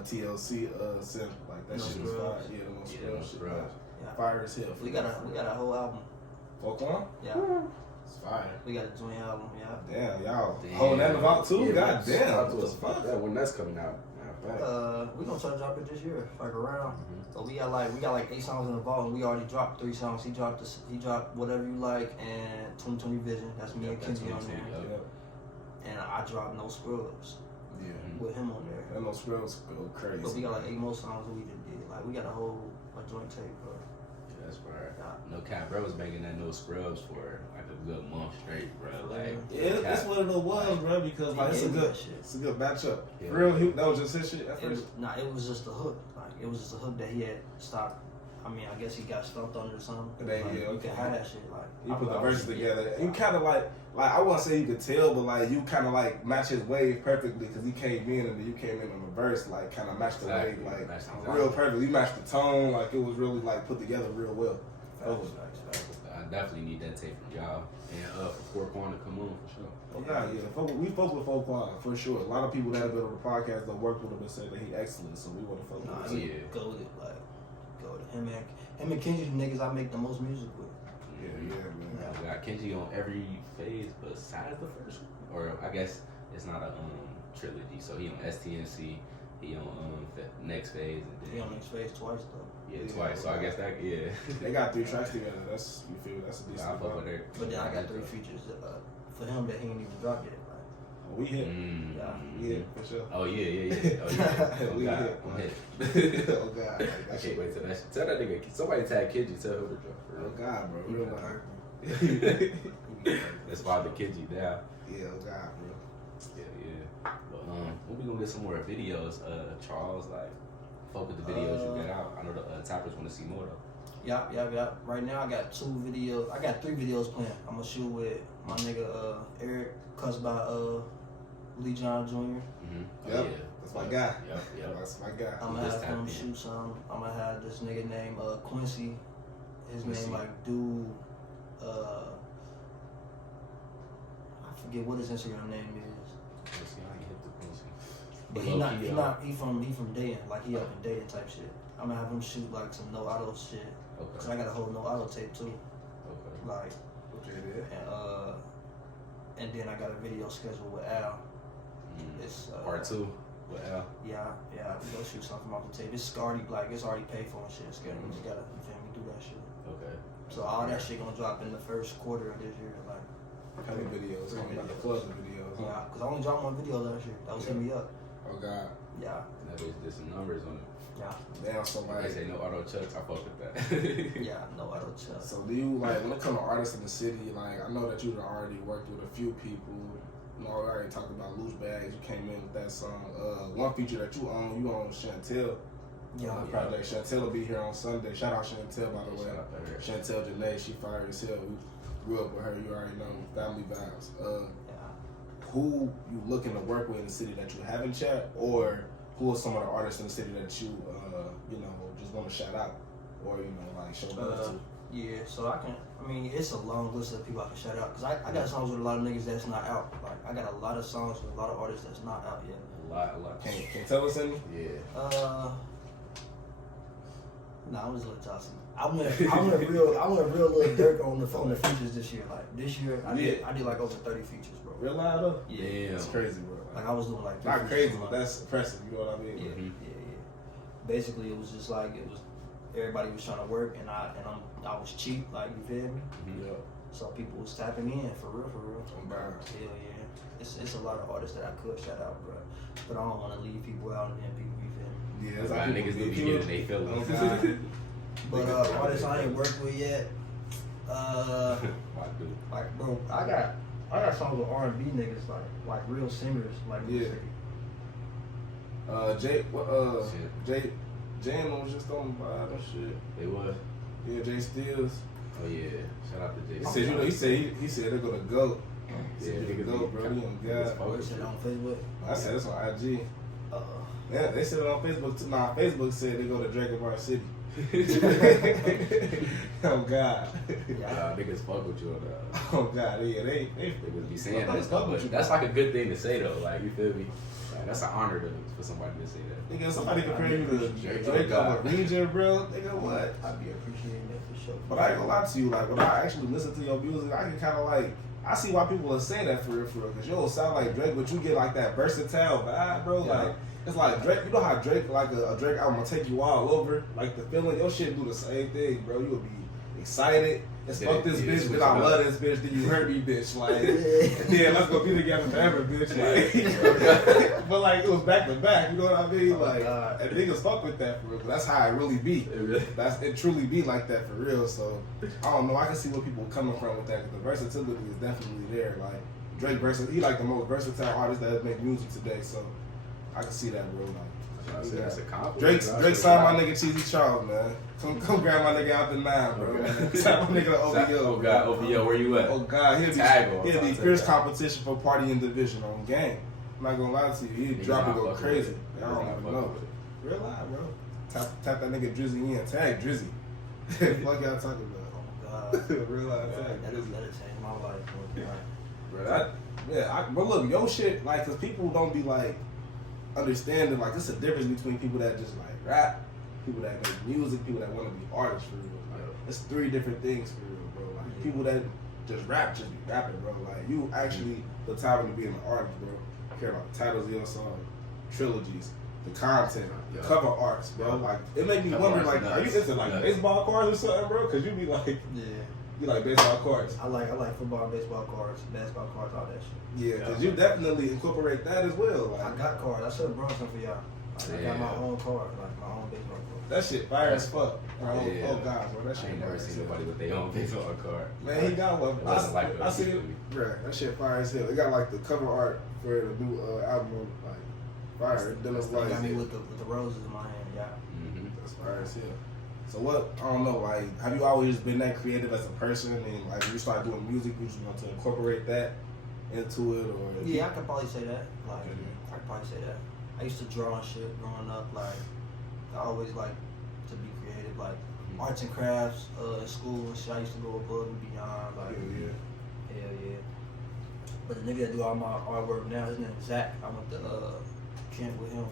TLC synth like that No shit was Scrubs. fire. Yeah, the Yeah, most no shit. Scrubs. yeah. Fire as hell. We got a whole album. Plethora? Yeah. It's fire. We got a joint album. Yeah. Damn, y'all Damn. holding that about too. Yeah, God man, damn. shout out to What us the about fuck? that when that's coming out. Matter of fact. We gonna try to drop it this year, like around. Mhm. So we got like 8 songs in the vault, and we already dropped 3 songs. He dropped Whatever You Like and 2020 Vision. That's me and That's Kenji on 2020, there. Yeah. And I dropped No Scrubs Yeah. with him on there. That no scrubs go crazy. But we got like 8 more songs that we just did. Like we got a joint tape, bro. Yeah, that's fire. Yeah. No cap, bro was banging that no scrubs for like a good month straight, bro. Like, Yeah, no that's cap. what it was, bro. Because like He it's a gave me good, that shit. it's a good matchup. Yeah. For real, that was just his shit at It was, first. it was just a hook. Like it was just a hook that he had stopped. I mean, I guess he got stumped on it or something. They, like, yeah, you can have that shit. Like you put the verses together. Yeah. You kind of like I wouldn't say you could tell, but like you kind of like match his wave perfectly because he came in and then you came in on the verse, like kind of matched the wave, like real perfect. You matched the tone, like it was really like put together real well. I definitely need that tape from y'all and for Quan to come on for sure. Oh God, yeah. We fuck with Quan for sure. A lot of people that have been on the podcast that work with him and say that he excellent, so we want to fuck with him. Yeah, go with it, like go with him and Kenji, the niggas I make the most music with. Yeah, man. We got Kenji on every phase besides the first one, or I guess it's not a trilogy. So he on STNC, he on next phase, and then he on next phase twice though. Yeah, twice. So I guess that they got 3 tracks together. That's you feel that's a decent. I fuck with her. But then I got 3 features for him that he ain't even dropped yet. Like, we hit. Yeah, for sure. Oh yeah. Oh yeah. We hit. I'm hit. Oh God, like, I can't wait till that. Tell that nigga. Somebody tag Kenji. Tell him to drop. Oh God, bro. Real life. Let's follow the Kenji down. Yeah, oh God, bro. Yeah. But when we gonna get some more videos, Charles? Like, fuck with the videos you get out. I know the tappers want to see more though. Yeah. Right now I got 2 videos. I got 3 videos planned. I'm gonna shoot with my nigga Eric, cussed by Lee John Jr. Mm-hmm. Yep. That's my guy. Yep. That's my guy. I'm gonna have him shoot some. I'm gonna have this nigga named Quincy. His name like dude. I forget what his Instagram name is. But he from Dayton, like he up in Dayton type shit. I'm gonna have him shoot like some no auto shit. Okay. Cause I got a whole no auto tape too. Okay. Like, and then I got a video scheduled with Al. It's part 2 with Al. Yeah, we go shoot something off the tape. It's already like it's already paid for and shit. We just gotta do that shit. Okay. So all that shit gonna drop in the first quarter of this year, like. How many videos? How many clubs of videos? Yeah, cause I only dropped 1 video last year. That was hit me up. Oh God. Yeah. And that bitch did some numbers on it. Yeah. Damn, somebody. They say no auto chucks. I fuck with that. Yeah, no auto chuck. So do you like when it comes to artists in the city? Like I know that you've already worked with a few people. You know, I already talked about Lucc Bagz. You came in with that song. One feature that you own Chantel. Project. Chantel will be here on Sunday. Shout out Chantel, by the way. Shout out to her. Chantel Janae, she fired as hell. We grew up with her. You already know. Family vibes. Who you looking to work with in the city that you haven't chat, or who are some of the artists in the city that you just want to shout out, or like show love to? Yeah, so it's a long list of people I can shout out because I got songs with a lot of niggas that's not out. Like I got a lot of songs with a lot of artists that's not out yet. A lot. Can you tell us any? Yeah. Nah, I'm just little tossing. I went real little dirt on the features this year. Like this year, I did like over 30 features, bro. Real loud though? Yeah, it's crazy, bro. Like I was doing like not crazy, but that's impressive. You know what I mean? Yeah. Basically, it was just like everybody was trying to work, and I was cheap. Like you feel me? Yeah. So people was tapping in for real. I'm bad. Hell yeah. It's a lot of artists that I could shout out, bro. But I don't want to leave people out and then people, you feel me? Yeah, it's like niggas do be getting they feelings. But artists I ain't worked with yet. Like bro, I got songs with R&B niggas like real singers like Jam was just on the vibe and shit. They was. Yeah, Jay Steels. Oh yeah, shout out to Jay. He said they're gonna go. Yeah, niggas go, bro. He on God. They said it on Facebook. I said it's on IG. Yeah, they said it on Facebook too. Nah, Facebook said they go to Drake of our city. Oh God. Niggas fuck with you on that. Oh God, yeah, they would be saying that stuff, but that's like a good thing to say though. Like you feel me? Like, that's an honor for somebody to say that. Nigga, somebody compare you to Drake of a region, bro. Nigga, what? I'd be appreciating that for sure. But I ain't gonna lie to you, like when I actually listen to your music, I can kind of like. I see why people are saying that for real, because you don't sound like Drake, but you get like that versatile vibe, bro. Yeah. Like it's like Drake. You know how Drake, like a Drake album, will take you all over. Like the feeling, your shit do the same thing, bro. You will be excited. It's fuck this bitch, then I love this bitch. Then you hurt me, bitch. Like, and then let's go be together forever, bitch. Like, but like it was back to back. You know what I mean? Like, and niggas fuck with that for real. That's how it really be. It truly be like that for real. So I don't know. I can see where people are coming from with that. Because the versatility is definitely there. Like Drake he like the most versatile artist that make music today. So I can see that, bro. Like, I said that's a compliment. Drake signed my nigga Cheezy Charles, man. Come grab my nigga out the 9, bro. Okay. Sign my nigga to OVO. Oh God, OVO, where you at? Oh God, he'll be fierce competition for party in division on game. I'm not gonna lie to you, he'd drop and go crazy. I don't even know. Real live, bro. Tap that nigga Drizzy in. Tag Drizzy. Fuck y'all talking about? Oh God. Real live tag. That'll change my life. Bro, but look, your shit, like, cause people don't be like understanding, like, it's a difference between people that just like rap, people that make music, people that want to be artists for real. Like, it's 3 different things for real, bro. Like, people that just rap, just be rapping, bro. Like, you actually the time to be an artist, bro. You care about the titles of your song, trilogies, the content, the cover arts, bro. Like, it make me wonder, like, are you into like baseball cards or something, bro? Cause you be like, you like baseball cards. I like football, baseball cards, basketball cards, all that shit. Yeah, cause you definitely incorporate that as well. Like, I got cards. I should have brought some for y'all. I got my own card, like my own baseball card. That shit fire as fuck. Oh God, bro, that shit. I ain't never seen nobody with their own baseball card. Man, he got one. I see it. Bro, that shit fire as hell. It got like the cover art for the new album, like fire. It looks like got me with the roses in my hand. Yeah. That's fire as hell. So what? I don't know. Like, have you always been that creative as a person, and like when you start doing music, you just want to incorporate that into it, or? Yeah, I could probably say that. Like, I could probably say that. I used to draw and shit growing up. Like, I always like to be creative. Like, arts and crafts in school and shit. I used to go above and beyond. Like, hell yeah. But the nigga that do all my artwork now, his name is Zach. I went to camp with him.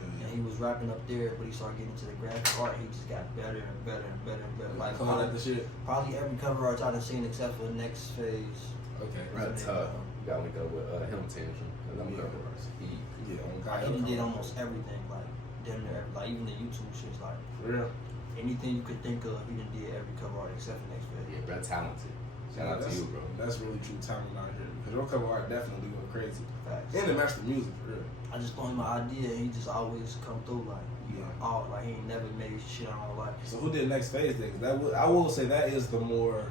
And he was rapping up there, but he started getting into the graphic art. He just got better and better and better and better. Like, probably every cover art I've seen except for the next phase. Okay, that's tough. You gotta link up with him, Tantrum. Them cover arts. He did almost everything, like damn near everything. Like even the YouTube shit's like anything you could think of, he done did every cover art except for next phase. Yeah, bro, talented. Shout out to you, bro. That's really true talent out here. Because your cover art definitely go crazy. Facts. And it match the music, for real. I just told him my idea, and he just always come through like, like he ain't never made shit I don't like. So who did Next Phase then? I will say that is the more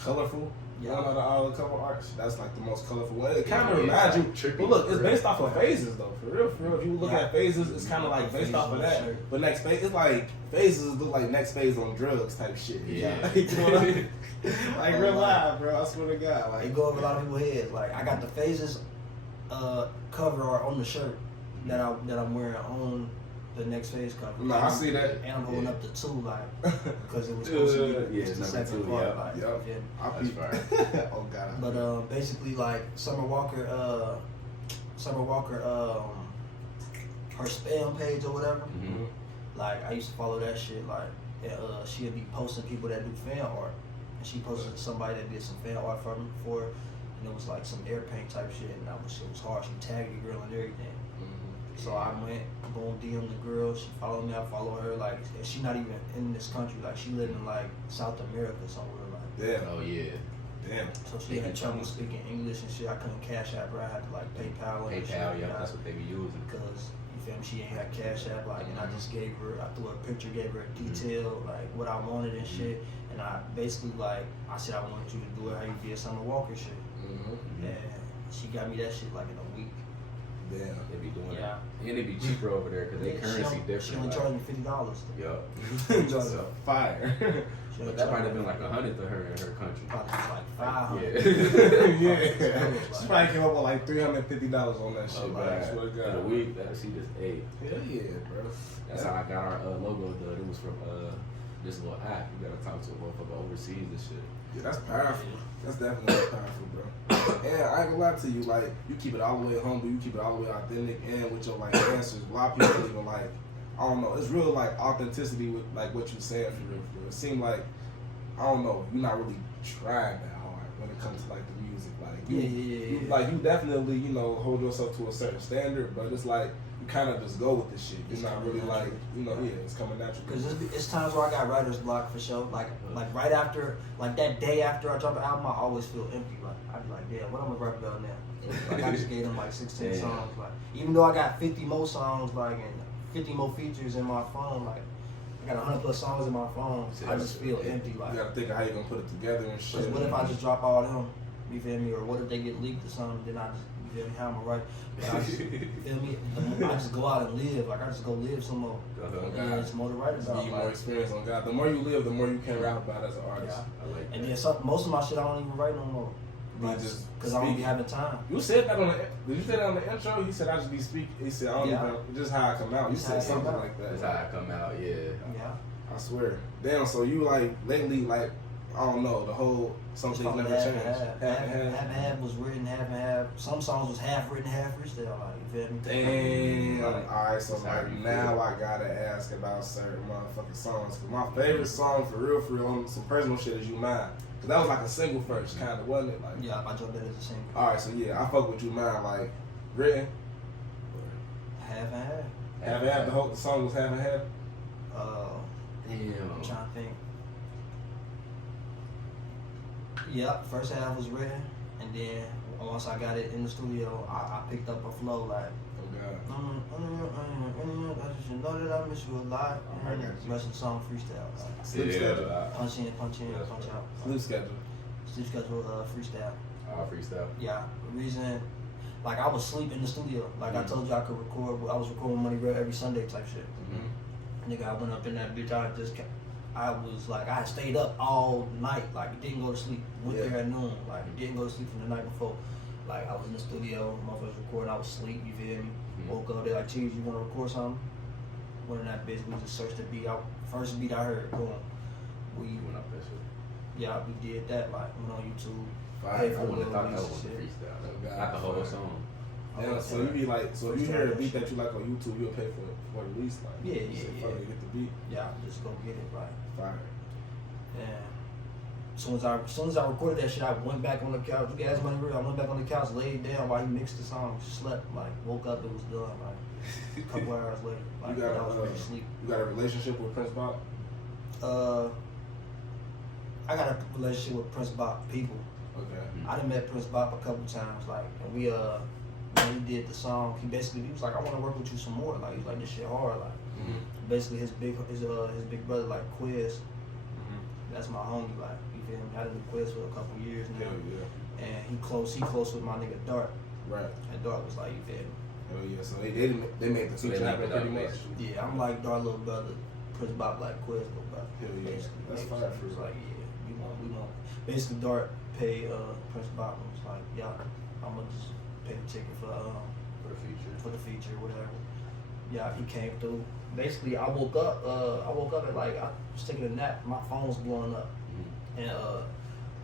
colorful one out of all the cover arts. That's like the most colorful one. It kind of reminds you. But look, it's based off of phases though. For real, for real. If you look at phases, it's kind of like based off of that. But Next Phase, it's like phases look like Next Phase on drugs type shit. Yeah. You know what I mean? Like real live, bro. I swear to God. Like it go over a lot of people's heads. Like I got the phases cover art on the shirt that I'm wearing on the Next Phase cover. No, I see that. And I'm holding up the 2 like because it was supposed to be the second part. Like, That's fire. Oh God. But basically like Summer Walker her spam page or whatever. Like I used to follow that shit. Like she'd be posting people that do fan art, and she posted somebody that did some fan art for her, and it was like some air paint type shit, and shit was hard. She tagged the girl and everything. So I went, boom, DM the girl. She followed me. I follow her. Like, and she not even in this country. Like, she lived in like South America somewhere. Like, damn. Oh yeah. Damn. So she had trouble speaking English and shit. I couldn't cash app her. I had to like PayPal. PayPal, yeah, that's what they be using. Because you feel me, she ain't had cash app. Like, and I just gave her. I threw her a picture, gave her a detail, like what I wanted and shit. And I basically like, I said I want you to do it how you did Summer Walker shit. And she got me that shit like in a week. Damn. They be doing it. And they be cheaper over there because they currency different. She only charged me $50. Yup. So fire. But that might have been like 100 to her in her country. Probably like 500. Yeah. She probably came up with like $350 on that shit. Oh, I swear to God. In a week, that she just ate. Hell yeah, bro. That's how I got our logo done. It was from this little app. You gotta talk to a motherfucker overseas and shit. Yeah, that's powerful. That's definitely powerful, bro. And I ain't gonna lie to you, like, you keep it all the way humble, you keep it all the way authentic, and with your, like, answers, a lot of people even, like, I don't know, it's real, like, authenticity with, like, what you're saying for real, for real. It seemed like, I don't know, you're not really trying that hard when it comes to, like, the music. Like, you, like, you definitely, you know, hold yourself to a certain standard, but it's like, you kind of just go with this shit. It's not really like, you know, it's coming natural. Because it's times where I got writer's block for sure. Like right after, like that day after I drop an album, I always feel empty. Like I'd be like, damn, what I'm gonna rap about now? Like I just gave them like 16 songs. Like even though I got 50 more songs, like and 50 more features in my phone, like I got 100+ songs in my phone. I just feel empty. Like you gotta think of how you're gonna put it together and shit. What if I just drop all of them? You feel me? Or what if they get leaked or something? Then I just, you You feel me? How I'm gonna write. But I just, feel me? I just go out and live. Like I just go live some more. Yeah, it's more to write Just about. give you more experience on God. The more you live, the more you can rap about as an artist. Yeah. I like And that. then most of my shit I don't even write no more. You just Because I don't be having time. You said that on the. Did you say that on the intro? He said I just be speaking. He said I don't even. Just how I come out. You Just said how I come something out. like that. That's how I come out, yeah. Yeah. I swear. Damn. So you like lately like I don't know the whole some things never Half changed. and half was written, half and half. Some songs was half written, half freestyle. Like you feel me? Damn. Like, Alright, so That's how like you now feel. I gotta ask about certain motherfucking songs. Cause my favorite song for real on some personal shit is You Mine. Cause that was like a single first, kinda, wasn't it? Like yeah, I dropped that as a single. alright, so yeah, I fuck with You Mine, like written. Half and half. Half and half, the song was half and half. I'm Damn. trying to think. Yeah, first half was written, and then once I got it in the studio, I picked up a flow like. Oh god. I just know that I miss you a lot. I got you. Rest of the song freestyle. Like, Sleep schedule. punch in, punch out. Sleep schedule. Sleep schedule, freestyle. All freestyle. Yeah, the reason, like I was asleep in the studio. Like I told you, I could record. I was recording Money Real every Sunday type shit. Nigga, I went up in that bitch. I was like, I had stayed up all night. Like didn't go to sleep. Went there at noon. Like didn't go to sleep from the night before. Like I was in the studio, motherfuckers recording. I was asleep. You feel me? Woke up. They like, Cheezy, you want to record something? Went in that bitch. We just searched the beat out. First beat I heard, boom. We Went up that shit. Yeah, we did that. Like went on YouTube. I Paid for wouldn't have the thought that little was a shit. freestyle. Oh, Not the whole God. song. Yeah, so you be like, so if you hear a beat that you like on YouTube, you'll pay for the release, like Yeah, you say, yeah, fuck yeah. it, get the beat, Yeah, just go get it. Like. fire. And as soon as I recorded that shit, I went back on the couch. You guys Money Real. I went back on the couch, laid down while he mixed the song, slept. Like woke up, it was done. Like a couple hours later, like You got I was ready to sleep. You got a relationship with Prince Bob? I got a relationship with Prince Bop people. Okay. I done met Prince Bop a couple times. Like and we when he did the song, he was like, I want to work with you some more. Like he was like, this shit hard. Like basically his big brother like Quiz. That's my homie, like, you feel me? I done been Quiz for a couple years now. Hell yeah. And he close with my nigga Dart. Right. And Dart was like, you feel me? Hell yeah. So they made the So they feature linked happen it up, pretty much. basically. Yeah, I'm like Dart little brother, Prince Bop like Quiz little brother. Hell yeah. Basically, That's niggas. fire for It was real. like, yeah, we want. Basically Dart paid Prince Bop and was like, yeah, I'm gonna just pay the ticket for the feature, whatever. Yeah, he came through. Basically, I woke up at like, I was taking a nap, my phone was blowing up. And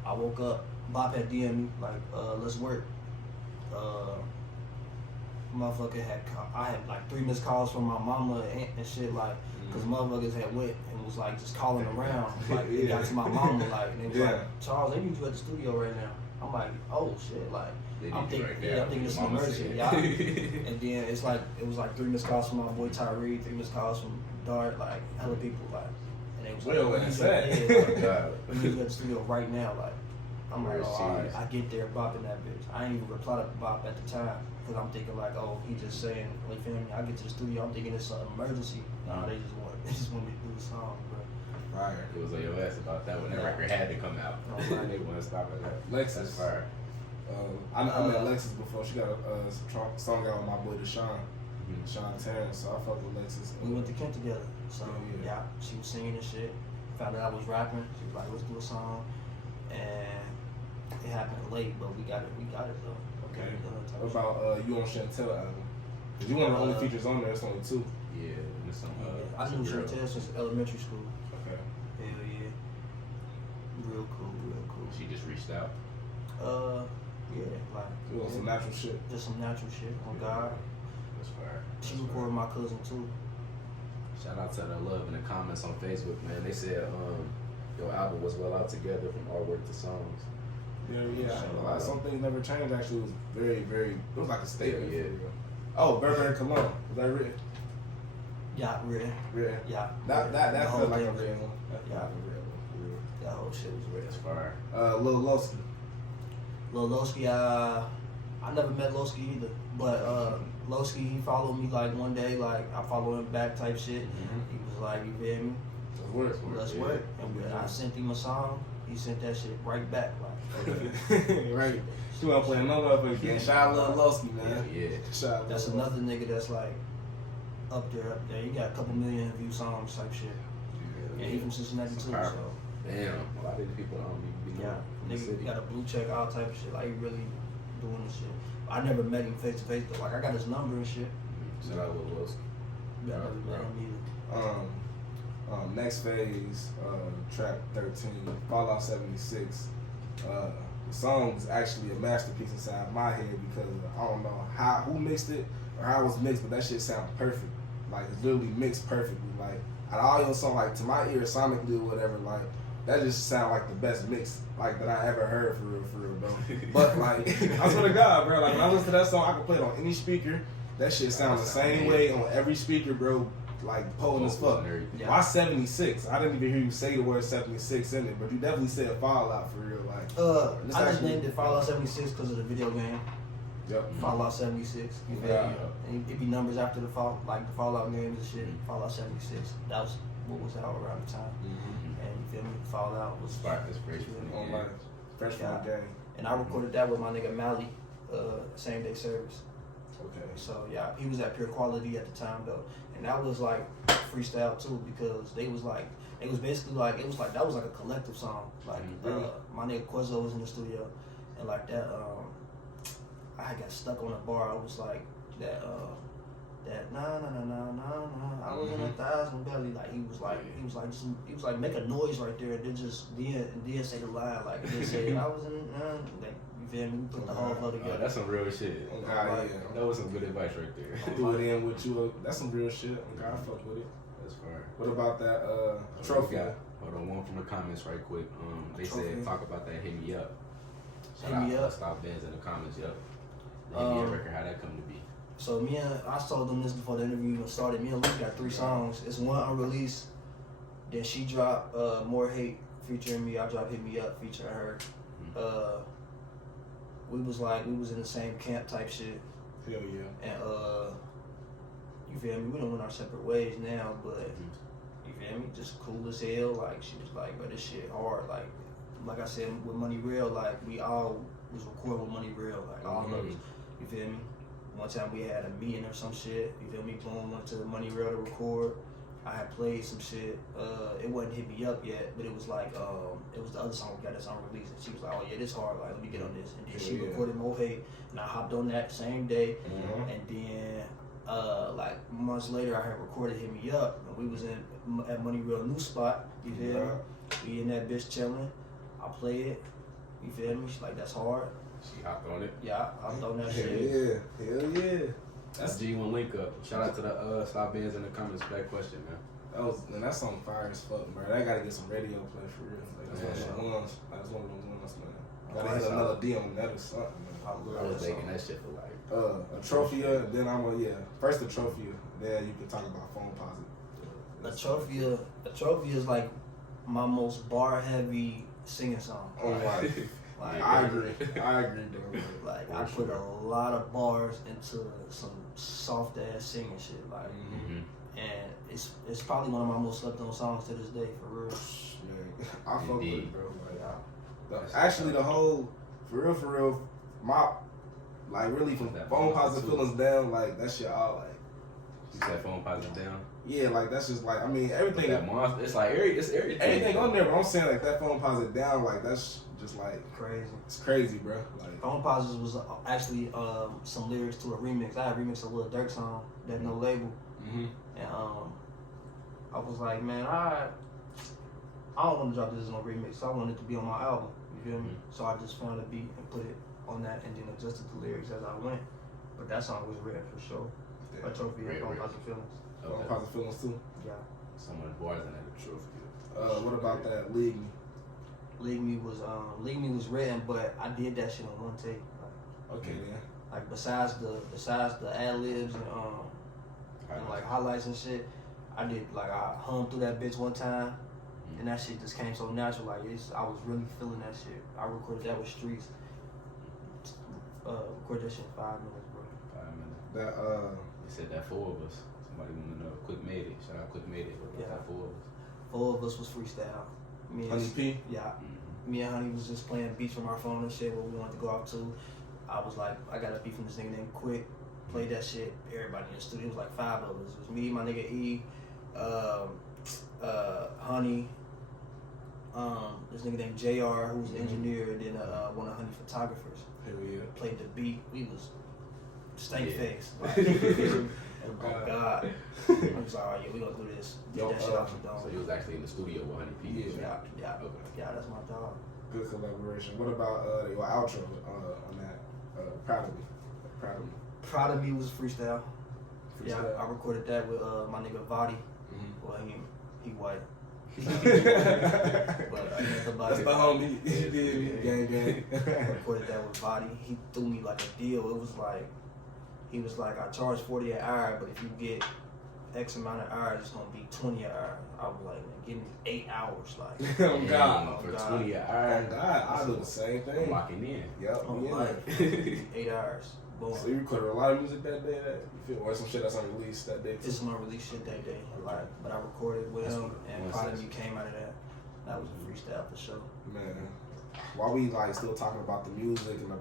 I woke up, Bob had DM me, like, let's work. Motherfucker I had like 3 missed calls from my mama and shit, like, cause motherfuckers had went and was like just calling around. Like, they got to my mama, like, and they was like, Charles, they need you at the studio right now. I'm like, oh shit, like, I'm thinking this is an emergency, yeah. And then it was like 3 missed calls from my boy Tyree, 3 missed calls from Dart, like, hella people, like. And they was like, Well, we that's need you sad. we need you at the studio right now, like. I'm like, Where's oh, all right. Cheese? I get there, Bop in that bitch. I ain't even reply to Bop at the time, cause I'm thinking like, oh, he just saying, like, feel me? I get to the studio, I'm thinking it's an emergency. Nah, they just want me to do the song, bro. Fire. It was on your ass about that when that record had to come out. Oh, right. They want to stop at that. Lexus. That's fire. I met Lexus before. She got a song out with my boy Deshaun. Deshaun Terrence. So I fuck with Lexus. We went to Kent together, so Yeah. she was singing and shit. Found out I was rapping. She was like, let's do a song, and it happened late, but we got it though. Okay. We done it. What about You on Chantel album? Cause you one of the only features on there. It's only 2. Yeah, and it's some, I knew some real- Chantel since elementary school. Okay. Hell yeah. Real cool. She just reached out. Yeah, like You want some natural shit? just some natural shit. On God, That's fire. she recorded my cousin too. Shout out to the love in the comments on Facebook, man. They said your album was well out together from artwork to songs. Yeah. Some things never changed. Actually, it was very, very. It was like a statement. Yeah. For real. Oh, Burberry Cologne. Was that written? Yeah, written. Written. Yeah. That The whole felt like a thing was written one. That felt Yeah. like a written one, for real. That whole shit was written. That's fire. Lil Losky. Lil Lucc, I never met Lucc either, but Lucc, he followed me like one day, like I followed him back type shit. He was like, you feel me? Let's work. Let's work. And I sent him a song. He sent that shit right back. Like, right. She wasn't playing no motherfucking game. Shout out Lil Lowski, man. Yeah. Shout out that's Lil another nigga that's like up there. You got a couple million view songs type shit. Yeah, he from Cincinnati too, so. Damn, a lot of these people don't even be Yeah, nigga got a blue check, all type of shit. Like, he really doing this shit. I never met him face to face though. Like, I got his number and shit. Shout out Lil Lowski. Yeah, I never met him either. Next phase, track 13, Fallout 76. The song was actually a masterpiece inside my head because I don't know who mixed it or how it was mixed, but that shit sounded perfect. Like, it's literally mixed perfectly. Like, out of all your songs, like, to my ear, sonically or whatever, like, that just sound like the best mix, like, that I ever heard, for real, bro. But, like, I swear to God, bro, like, when I listen to that song, I can play it on any speaker. That shit sounds the same way on every speaker, bro. Like, potent as fuck. Yeah. Why 76? I didn't even hear you say the word 76 in it, but you definitely said Fallout for real. Like, I just named it Fallout 76 because of the video game. Yep. Fallout 76. You feel me? And it be numbers after the fall, like the Fallout games and shit. Fallout 76. That was what was out around the time. And you feel me? Fallout was Fresh from the game. And I recorded that with my nigga Mally, same day service. Okay. So yeah, he was at Pure Quality at the time though, and that was like freestyle too because they was like, it was basically like, it was like, that was like a collective song. Like my nigga Quizzo was in the studio, and like that, I got stuck on a bar. I was like that nah. I was in 1,000 belly. Like he was like make a noise right there, and then say the line like and then say I was in like. You feel me? We put the whole flow together. That's some real shit. That was some good advice right there. Do it in with you. That's some real shit. I fuck with it. That's fire. What about that trophy? Hold on, one from the comments right quick. They said talk about that Hit Me Up. Hit Me Up. Stop Bagz in the comments. Yep. Hit Me Up record. How that come to be? So I told them this before the interview even started. Me and Lucc got 3 songs. It's one unreleased. Then she dropped More Hate featuring me. I dropped Hit Me Up featuring her. We was in the same camp type shit. Hell yeah. And you feel me? We done went our separate ways now, but you feel me? Just cool as hell. Like she was like, but this shit hard. Like I said with Money Real, like we all was recording with Money Real, like all of us. You feel me? One time we had a meeting or some shit. You feel me? Boom, went to Money Real to record. I had played some shit. It wasn't Hit Me Up yet, but it was like it was the other song we got that's unreleased. And she was like, "Oh yeah, this hard. Like, let me get on this." And then she recorded More Hate, and I hopped on that same day. And then like months later, I had recorded Hit Me Up, and we was at Money Real new spot. You feel me? We in that bitch chilling. I play it. You feel me? She's like, "That's hard." She hopped on it. Yeah, I hopped on that shit. Hell yeah. That's G1 link up. Shout out to the Stop Bagz in the comments for that question, man. That's on fire as fuck, bro. I gotta get some radio play for real. Like, that's one of the ones. That's one of those ones, man. Gotta hit another D on that or something, man. I was making that shit for like a Trophia. Then first the Trophia. Then you can talk about Phone Posit. A Trophia is like my most bar heavy singing song. Oh my. Like, I agree, bro. Like I put a lot of bars into some soft ass singing shit, like, and it's probably one of my most slept on songs to this day, for real. Yeah, I fuck with it, bro. Like, actually, the whole, for real, my, like, really from Phone Posit Feelings down, like that shit all like. You said Phone Posit down. Yeah, like that's just like, I mean, everything. That monster, it's like everything. Everything on there, but I'm saying like that Phone Posit down, like that's just like crazy. It's crazy, bro. Like Phone Posit was actually some lyrics to a remix. I had remixed a Lil Durk song, that No Label, and I was like, man, I don't want to drop this as no remix. So I wanted it to be on my album. You feel me? So I just found a beat and put it on that, and then adjusted the lyrics as I went. But that song was written for sure. A Trophy and Phone Posit Feelings. Phone Posit Feelings too. Yeah. Some of the bars in that Trophy. What about that League Me? League Me was written, but I did that shit on one take. Like, okay then. Like besides the ad libs and like highlights and shit, I hummed through that bitch one time, and that shit just came so natural. Like I was really feeling that shit. I recorded that with Streets. Recorded that shit in 5 minutes, bro. 5 minutes. That They said that 4 of us. Somebody want to know. Quick Made It. Shout out Quick Made It. What about that 4 of us? 4 of us was freestyle. Me and Honey P? Yeah. me and Honey was just playing beats from our phone and shit, what we wanted to go out to. I was like, I got a beat from this nigga named Quick. Played that shit. Everybody in the studio. It was like 5 of us. It was me, my nigga E, Honey, this nigga named JR, who was the engineer, and then one of Honey photographers. Hell yeah. Played the beat. We was stank face. Like, oh God. I was like, oh yeah, we gonna do this. Get that shit out the dome. So you was actually in the studio with Honey P. Yeah. Okay. Yeah, that's my dog. Good collaboration. What about your outro on that? Proud of Me. Proud of Me. Proud of Me was freestyle. Yeah, Freestyle. I recorded that with my nigga Vadi. Mm-hmm. Well, he white. But That's the homie. He did gang. I recorded that with Vadi. He threw me like a deal. It was like, he was like, I charge 40 an hour, but if you get X amount of hours, it's gonna be 20 an hour. I was like, man, give me 8 hours, like. Oh God. For God. 20 an Oh hour. God, I do the same I'm thing. locking in. Yep. I'm Yeah. like, 8 hours. Boom. So you recorded a lot of music that day, you feel, or some shit that's unreleased that day too? This is my release shit that day. Like, but I recorded with him, and Proud of Me came out of that. That was a freestyle for sure. Man, while we like still talking about the music and the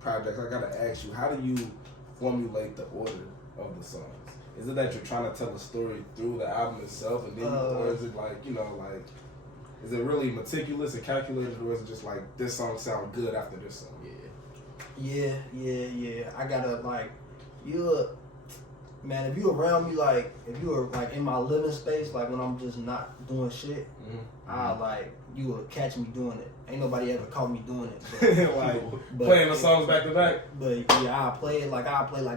projects, I gotta ask you, how do you formulate the order of the songs? Is it that you're trying to tell a story through the album itself, and then, or is it like, you know, like, is it really meticulous and calculated, or is it just like this song sound good after this song? Yeah. I gotta like, man, if you around me, like, if you were like in my living space, like when I'm just not doing shit, I like, you will catch me doing it. Ain't nobody ever caught me doing it. Like playing the songs back to back. But yeah, I'll play like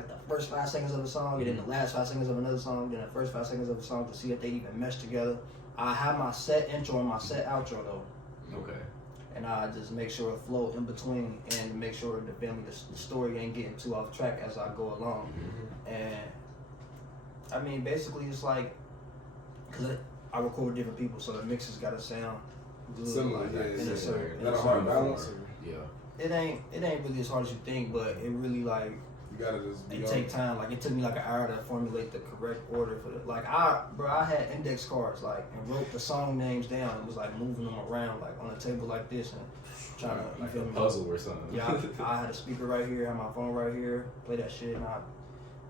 the first 5 seconds of the song, and then the last 5 seconds of another song, then the first 5 seconds of the song to see if they even mesh together. I have my set intro and my set outro though. Okay. And I just make sure it flow in between and make sure the story ain't getting too off track as I go along. And I mean, basically it's like, cause I record with different people, so the mixes gotta sound good. Similar, like, yeah. in a certain- Is that a hard balance? Yeah. It ain't really as hard as you think, but it really like, You gotta just be it on take time. Like it took me like an hour to formulate the correct order for the, like I had index cards like and wrote the song names down and was like moving them around like on a table like this and trying to, you Like feel a me? puzzle or something. Yeah, I had a speaker right here, had my phone right here, play that shit, and I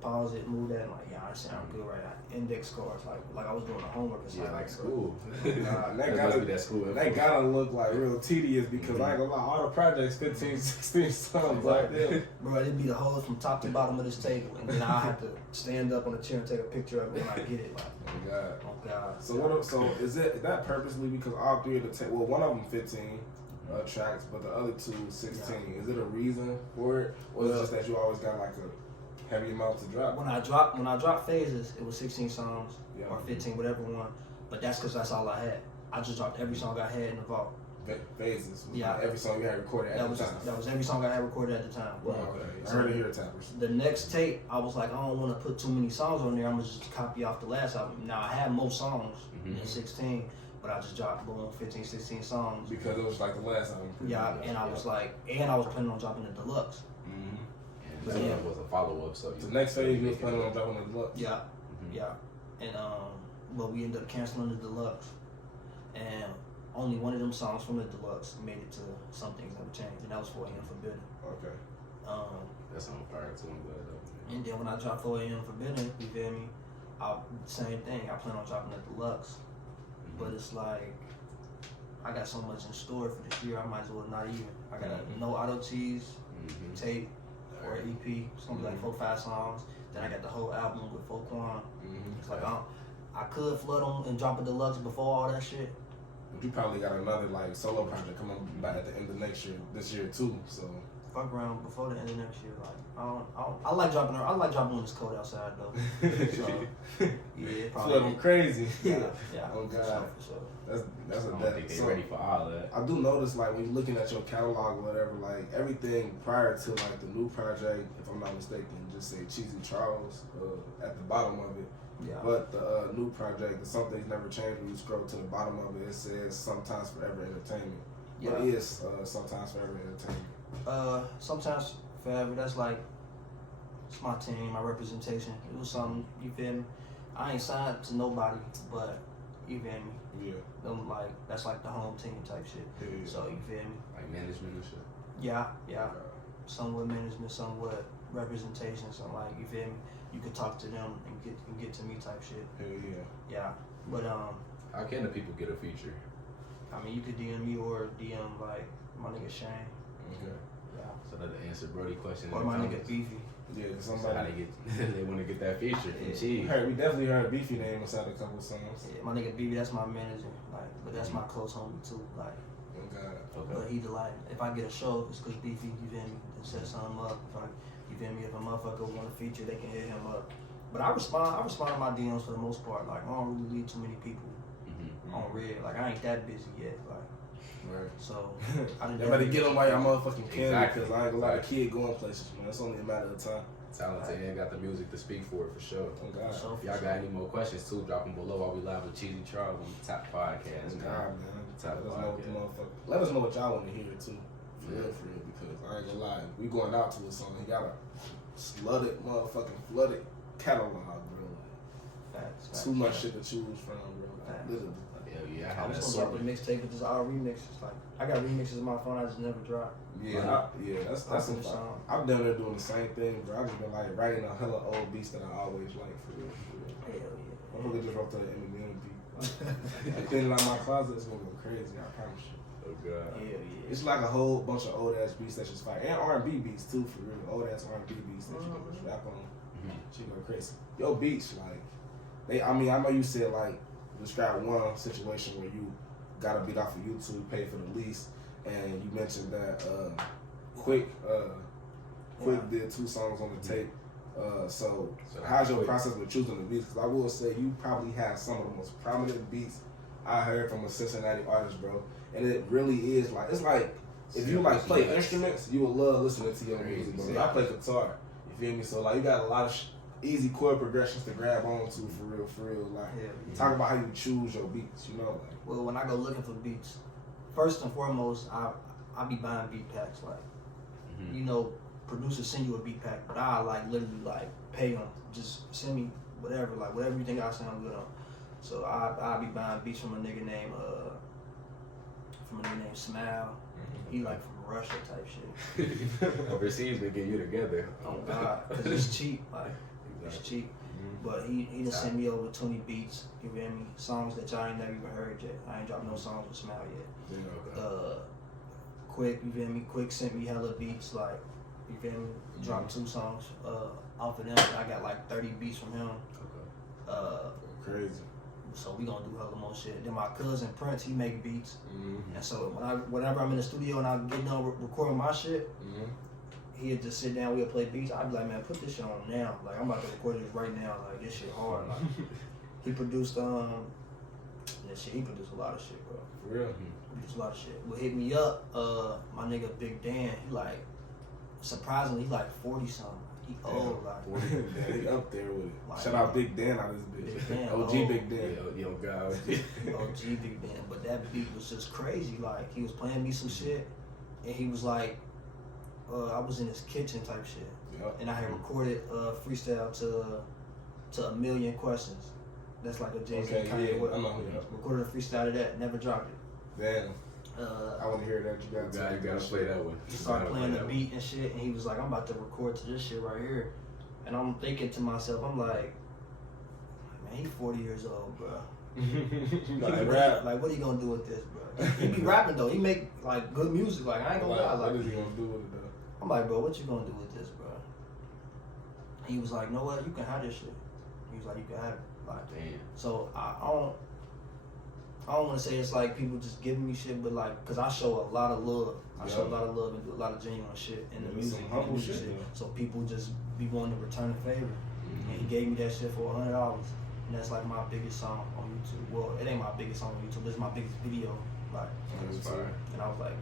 pause it, move that, and like, yeah, I sound good right now. Index cards, like I was doing the homework or something. Yeah, like school. Nah, That must be that school. That gotta look like real tedious because I ain't gonna lie, all the projects 15, 16 songs like that. Bro, it'd be the whole from top to bottom of this table, and then I have to stand up on the chair and take a picture of it when I get it. Like, Oh God. oh God. So is that purposely because all three of the well, one of them 15 tracks, but the other two 16. Yeah. Is it a reason for it, or is it just that you always got like a heavy amount to drop? When I dropped Phases, it was 16 songs or 15, whatever one. But that's because that's all I had. I just dropped every song I had in the vault. Phases. Yeah. Every song you had recorded at the time. That was every song I had recorded at the time. Well, okay. I heard it here, Tappers. The next tape, I was like, I don't want to put too many songs on there. I'm gonna just copy off the last album. Now I had more songs than 16, but I just dropped boom 15, 16 songs Because it was like the last album. Yeah, and I was like, and I was planning on dropping the deluxe. And that was a follow up. So the next phase you was planning on dropping the deluxe. Yeah, and but we ended up canceling the deluxe, and only one of them songs from the deluxe made it to Some Things Never Change, and that was 4 AM Forbidden. Okay. That's on fire too. I'm glad though. And then when I dropped 4 AM Forbidden, you feel me? Same thing. I plan on dropping the deluxe, but it's like I got so much in store for this year. I might as well not even. I got no auto tease, tape, or EP. It's gonna be like 4 or 5 songs. Then I got the whole album with Foquan. It's like I could flood them and drop a deluxe before all that shit. But you probably got another like solo project coming by at the end of this year too. So fuck around before the end of next year. Like I like dropping when it's cold outside though. So yeah, probably. flooding crazy. Yeah. Oh God. So That's I a don't think they're ready for all that. I do notice like when you're looking at your catalog or whatever, like everything prior to like the new project, if I'm not mistaken, just say Cheezy Charles at the bottom of it. yeah. But the new project, the Some Things Never Change, when you scroll to the bottom of it, it says Sometimes Forever Entertainment. Yeah. What is Sometimes Forever Entertainment? Sometimes forever. That's like it's my team, my representation. It was something, you feel me? I ain't signed to nobody, but You feel me? Yeah. Them like that's like the home team type shit. Yeah. So you feel me? Like management and shit. Yeah. Some with management, some with representation, some like you feel me. You could talk to them and get to me type shit. Hell yeah. Yeah, but How can the people get a feature? I mean you could DM me or DM like my nigga Shane. Okay. Yeah. So that answer Brody question. Or my nigga Beefy. Yeah, cause So how somebody. they get? They want to get that feature from Cheezy. We definitely heard Beefy name inside a couple songs. Yeah, my nigga Beefy, that's my manager. Like, but that's my close homie too. Like, Oh God. Okay. but either like if I get a show, it's cause Beefy, you feel me, and set something up. You feel me? If a motherfucker want a feature, they can hit him up. But I respond to my DMs for the most part. Like, I don't really lead too many people on red. Like, I ain't that busy yet. Like, Right. so I didn't. Y'all better get on while y'all motherfucking can, Exactly. because I ain't gonna let a kid going places, man. It's only a matter of time. Talented and got the music to speak for it for sure. Oh God. So, If y'all got any more questions too, drop them below while we live with Cheezy Charles on the Top Podcast. Oh Man. God, man. Top Let us know what the podcast. motherfucker. Let us know what y'all want to hear too. For real, because I ain't gonna lie. We going out to a song. He got a flooded catalog, bro. facts. Too much shit to choose from, bro. Like, literally. Hell yeah, I I had that was gonna drop sort a mixtape with this all remixes. Like, I got remixes on my phone. I just never drop. Yeah, that's some the song. I'm down there doing the same thing, bro. I just been like writing a hella old beats that I always like for real. Hell yeah. I'm gonna just wrote to the Eminem beat. I cleaning out my closet, it's gonna go crazy. I promise you. Oh God. Hell yeah. It's like a whole bunch of old ass beats that just fire, and R&B beats too, for real. Old ass R&B beats that you can just rap on. She go crazy. Yo, beats like they. I mean, I know you said like describe one situation where you got a beat off of YouTube, paid for the lease, and you mentioned that Quick did 2 songs on the tape. So how's your process with choosing the beats? Because I will say you probably have some of the most prominent beats I heard from a Cincinnati artist, bro. And it really is like, it's like if you like play instruments, you will love listening to your music, bro. I play guitar, you feel me? So like you got a lot of easy chord progressions to grab onto for real. Like talk about how you choose your beats, you know? Like, Well, when I go looking for beats, first and foremost, I be buying beat packs. Like, you know, producers send you a beat pack, but I like literally like pay them. Just send me whatever you think I sound good on. So I be buying beats from a nigga named Smile. He like from Russia type shit. Overseas we get you together. Oh God, cause it's cheap. Like it's cheap. But he done sent me over 20 beats. You feel me? Songs that y'all ain't never even heard yet. I ain't dropped no songs with Smile yet. Quick, you feel me? Quick sent me hella beats. Like you feel me? Dropped 2 songs off of them. I got like 30 beats from him. crazy. So we gonna do hella more shit. Then my cousin Prince, he make beats, and so whenever I'm in the studio and I get done recording my shit, he'd just sit down, we'll play beats. I'd be like, man, put this shit on now. Like I'm about to record this right now. Like this shit hard. Like he produced he produced a lot of shit, bro. For real. He produced a lot of shit. Well, hit me up, my nigga Big Dan. He like surprisingly, he like 40 something. He old, like he up there with it. Like, Shout out Big Dan out this bitch. Big Dan, OG old. Big Dan. Yo, God. OG Big Dan. But that beat was just crazy. Like he was playing me some shit, and he was like, I was in his kitchen type shit, and I had recorded freestyle to A Million Questions. That's like a Jay-Z Kanye West. Recorded a freestyle to that, never dropped it. Damn. I want to hear that. You gotta play that one. He started playing the beat and shit, and he was like, I'm about to record to this shit right here. And I'm thinking to myself, I'm like, man, he 40 years old, bro. Like rap. Like, what are you gonna do with this, bro? He be rapping though. He make like good music. Like, I ain't gonna lie. Like, what is he gonna do with it though? I'm like, bro, what you gonna do with this, bro? He was like, no, what? You can have this shit. He was like, you can have it. Like, damn. So I don't want to say it's like people just giving me shit, but like, cause I show a lot of love. I show a lot of love and do a lot of genuine shit in the music. Some humble shit. So people just be wanting to return the favor. And he gave me that shit for $100, and that's like my biggest song on YouTube. Well, it ain't my biggest song on YouTube. It's my biggest video. Like, and I was like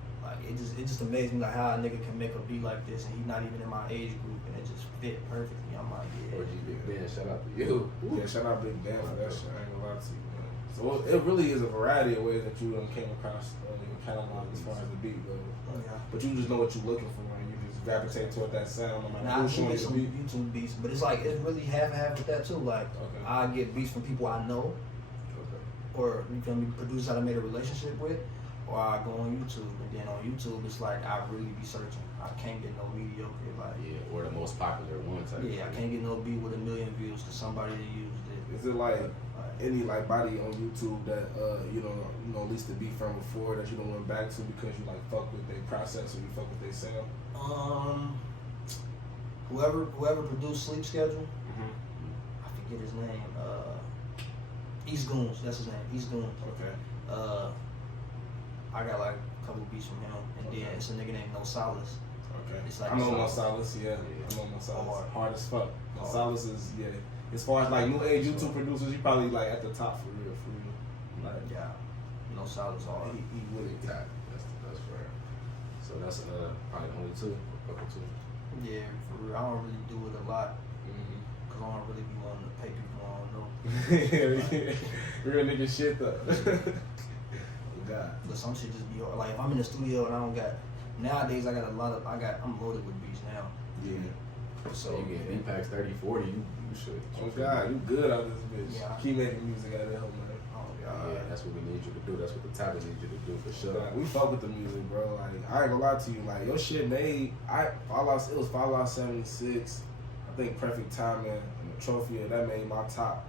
it just amazed me like how a nigga can make a beat like this, and he's not even in my age group, and it just fit perfectly. I'm like, yeah. OG Big Ben, shout out to you. Yeah, shout out Big Dan for that shit. I ain't gonna lie to you, man. So it really is a variety of ways that you came across your catalog as far as the beat goes. Yeah. But you just know what you're looking for, and you just gravitate toward that sound. No matter Now I who's do showing get you some the beat. YouTube beats, but it's like it's really half and half with that too. Like I get beats from people I know, or you feel me, producers I made a relationship with, or I go on YouTube, and then on YouTube it's like I really be searching. I can't get no mediocre like or the most popular one type. I can't get no beat with 1 million views to somebody that used it. Is it like any like body on YouTube that you know at least the beat from before that you don't went back to because you like fuck with their process or you fuck with their sound? Whoever produced Sleep Schedule, I forget his name. East Goons, that's his name. East Goons. Okay. I got like a couple beats from him, and then it's a nigga named No Solace. Okay. It's like I know Solace, yeah. I know Solace. Hard as fuck. Solace is, yeah. As far as like new age YouTube producers, you probably like at the top for real. Like, yeah. No Solace hard. He would it. That's fair. So that's probably only two. Yeah, for real. I don't really do it a lot. Cause I don't really be wanting to pay people I don't know. Yeah. Real nigga shit though. God. But some shit just be hard. Like if I'm in the studio and I don't got, nowadays I got I'm loaded with beats now. Yeah. So you get impacts 30, 40, you should. Oh God, you good out this bitch. Yeah. Keep making music out of hell, man. Oh God. Yeah, that's what we need you to do. That's what the talent needs you to do for sure. We fuck with the music, bro. Like I ain't gonna lie to you. Like your shit made. It was Fallout 76. I think Perfect Timing and the Trophy that made my top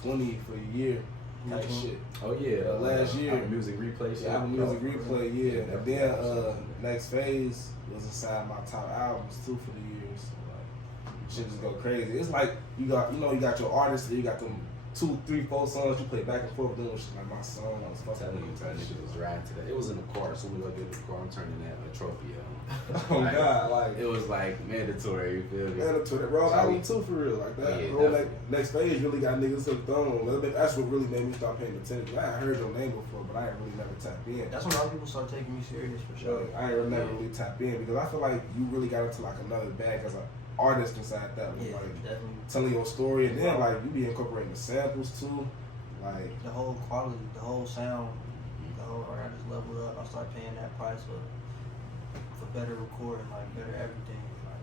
20 for the year. Type shit. Oh yeah, last year. Apple Music Replay. Shit. Apple Music Replay, yeah. And then Next Phase was inside my top albums too for the year. So like, shit just go crazy. It's like you got your artists, you got them 2, 3, 4 songs you play back and forth doing shit like my song. I was fucking Telling you, that nigga was riding to that. It was in the car. As soon as I get in the car, I'm turning that a trophy on. Oh like, God, like it was like mandatory. You feel me? mandatory. Bro, album too for real, like that. Oh, yeah, Next Phase really got niggas hooked on. That's what really made me start paying attention. I had heard your name before, but I ain't really never tapped in. That's when a lot of people start taking me serious for sure. I ain't never really tapped in because I feel like you really got into like another bag as an artist inside that one, Yeah, like definitely. telling your story, and then like you be incorporating the samples too, like The whole quality, the whole sound, I just leveled up. I started paying that price for better recording, like better everything. Like,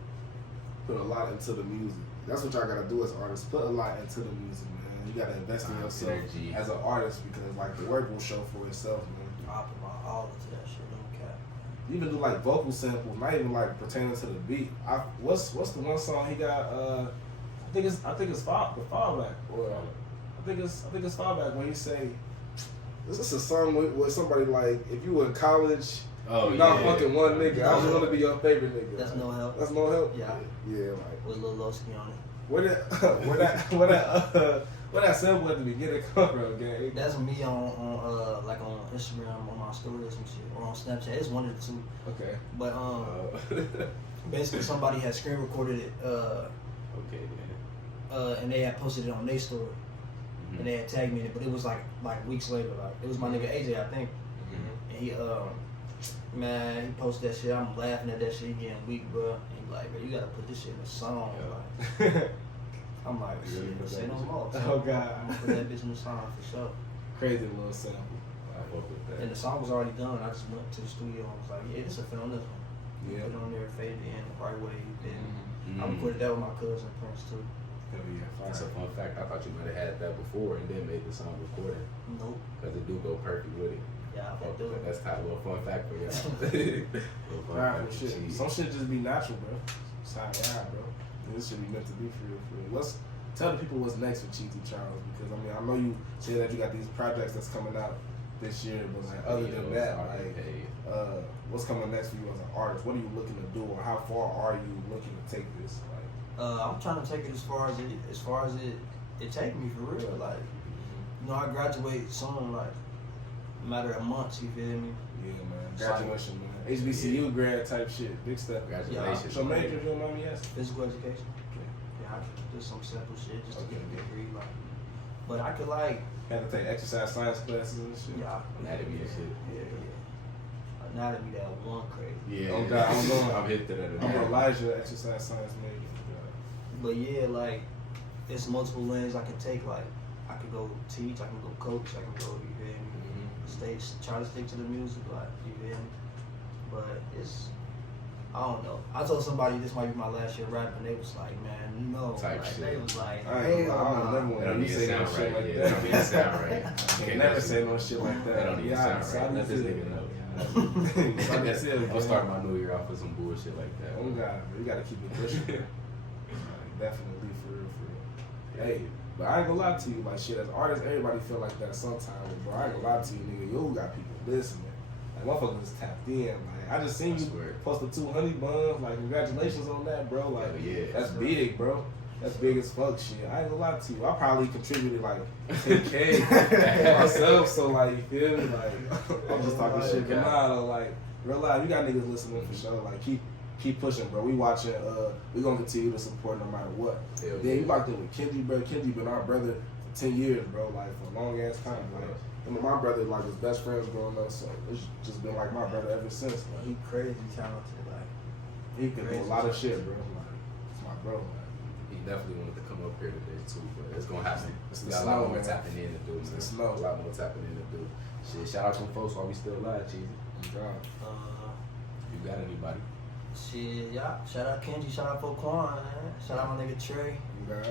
put a lot into the music. That's what y'all gotta do as artists. Put a lot into the music, man. You gotta invest in yourself Energy. as an artist because like the work will show for itself, man. I put my all into that shit, no cap. You even do like vocal samples, not even like pertaining to the beat. What's the one song he got? I think it's the Fallback, or I think it's Fallback when he say, "This is a song with somebody like if you were in college." Oh, not fucking one nigga. I just want to be your favorite nigga. That's No Help. That's No Help. Yeah. Yeah, like With Lil Lowski on it. Where that sample at the beginning come from, gang? That's me on like on Instagram, on my story or some shit, or on Snapchat. It's one of the two. Okay. But basically somebody had screen recorded it. Okay, man. And they had posted it on their story, and they had tagged me in it. But it was like weeks later. Like it was my nigga AJ, I think. And he man, he posted that shit. I'm laughing at that shit. He getting weak, bro. And he like, bro, you gotta put this shit in a song. Yeah. Like, I'm like, shit, say no more. Oh God. I'm gonna put that bitch in the song for sure. Crazy little sample. I fuck with that. And the song was already done. I just went to the studio and was like, yeah, this will fit on this one. Yeah. Put it on there, faded in the right way. Then I Mhm. recorded that with my cousin Prince too. Hell yeah, That's a fire. fun fact. I thought you might have had that before and then made the song recorded. Nope. Because it do go perfect with it. Yeah, I Fuck do with it. that. That's tight. Little fun fact for y'all. Little fun Right, fact for shit. Cheezy. Some shit just be natural, bro. It's how they are, bro. And this should be meant to be for real, for real. Let's tell the people what's next with Cheezy Charles, because I mean I know you say that you got these projects that's coming out this year, but like other than that, like what's coming next for you as an artist? What are you looking to do, or how far are you looking to take this? Like, I'm trying to take it as far as it take me for real. Like, you know, I graduate soon, like a matter of months. You feel me? yeah, man, graduation, man, HBCU grad type shit, big stuff. Congratulations. So major, if you don't mind me asking. Physical education. Yeah, I just some simple shit just to get a degree. Like, but I could like, Had to take exercise science classes and shit. yeah, Anatomy and shit. yeah. Anatomy that one crazy. Yeah. Oh God, I'm hip to that. I'm Elijah, exercise science major. But yeah, like it's multiple lanes I can take. Like I could go teach, I can go coach, I can go, you feel me? Try to stick to the music, like, you feel me? But I don't know. I told somebody this might be my last year rapping. They was like, man, no. Type like, shit. they was like, I hell don't nah. never want That don't to even say no sound shit right. like Yeah, that don't even that. sound right. Can't never say no shit like that. That don't even sound right. Let this nigga know. I'll start my new year off with some bullshit like that. Oh God, you gotta keep it pushing. Definitely for real. Hey, but I ain't gonna lie to you, like shit. As artists, everybody feel like that sometimes. But I ain't gonna lie to you, nigga. You got people listening. Like motherfuckers is tapped in. Like I just seen you post the 200 buns. Like congratulations on that, bro. Like yeah, that's big, bro. That's big as fuck shit. I ain't gonna lie to you. I probably contributed like 10K myself. So like, you feel me? Like I'm just talking shit. But nah, though, like real life, you got niggas listening for sure. Like keep pushing, bro. We watching. We gonna continue to support no matter what. Yeah, you locked in with Kenji, bro. Kenji been our brother for 10 years, bro. Like for a long ass time. Like him and my brother like his best friends growing up. So it's just been like my brother ever since. Like, He crazy talented. Like he can do a lot of shit, bro. Like it's my bro. Like, he definitely wanted to come up here today too, but it's gonna happen. It's We got a lot more tapping in to do. It's a lot more tapping in to do. Shit, shout out to them folks while we still alive, Cheezy. You got anybody? Shit, yeah. Shout out Kenji, shout out Foquan, man. Shout out my nigga Trey. you got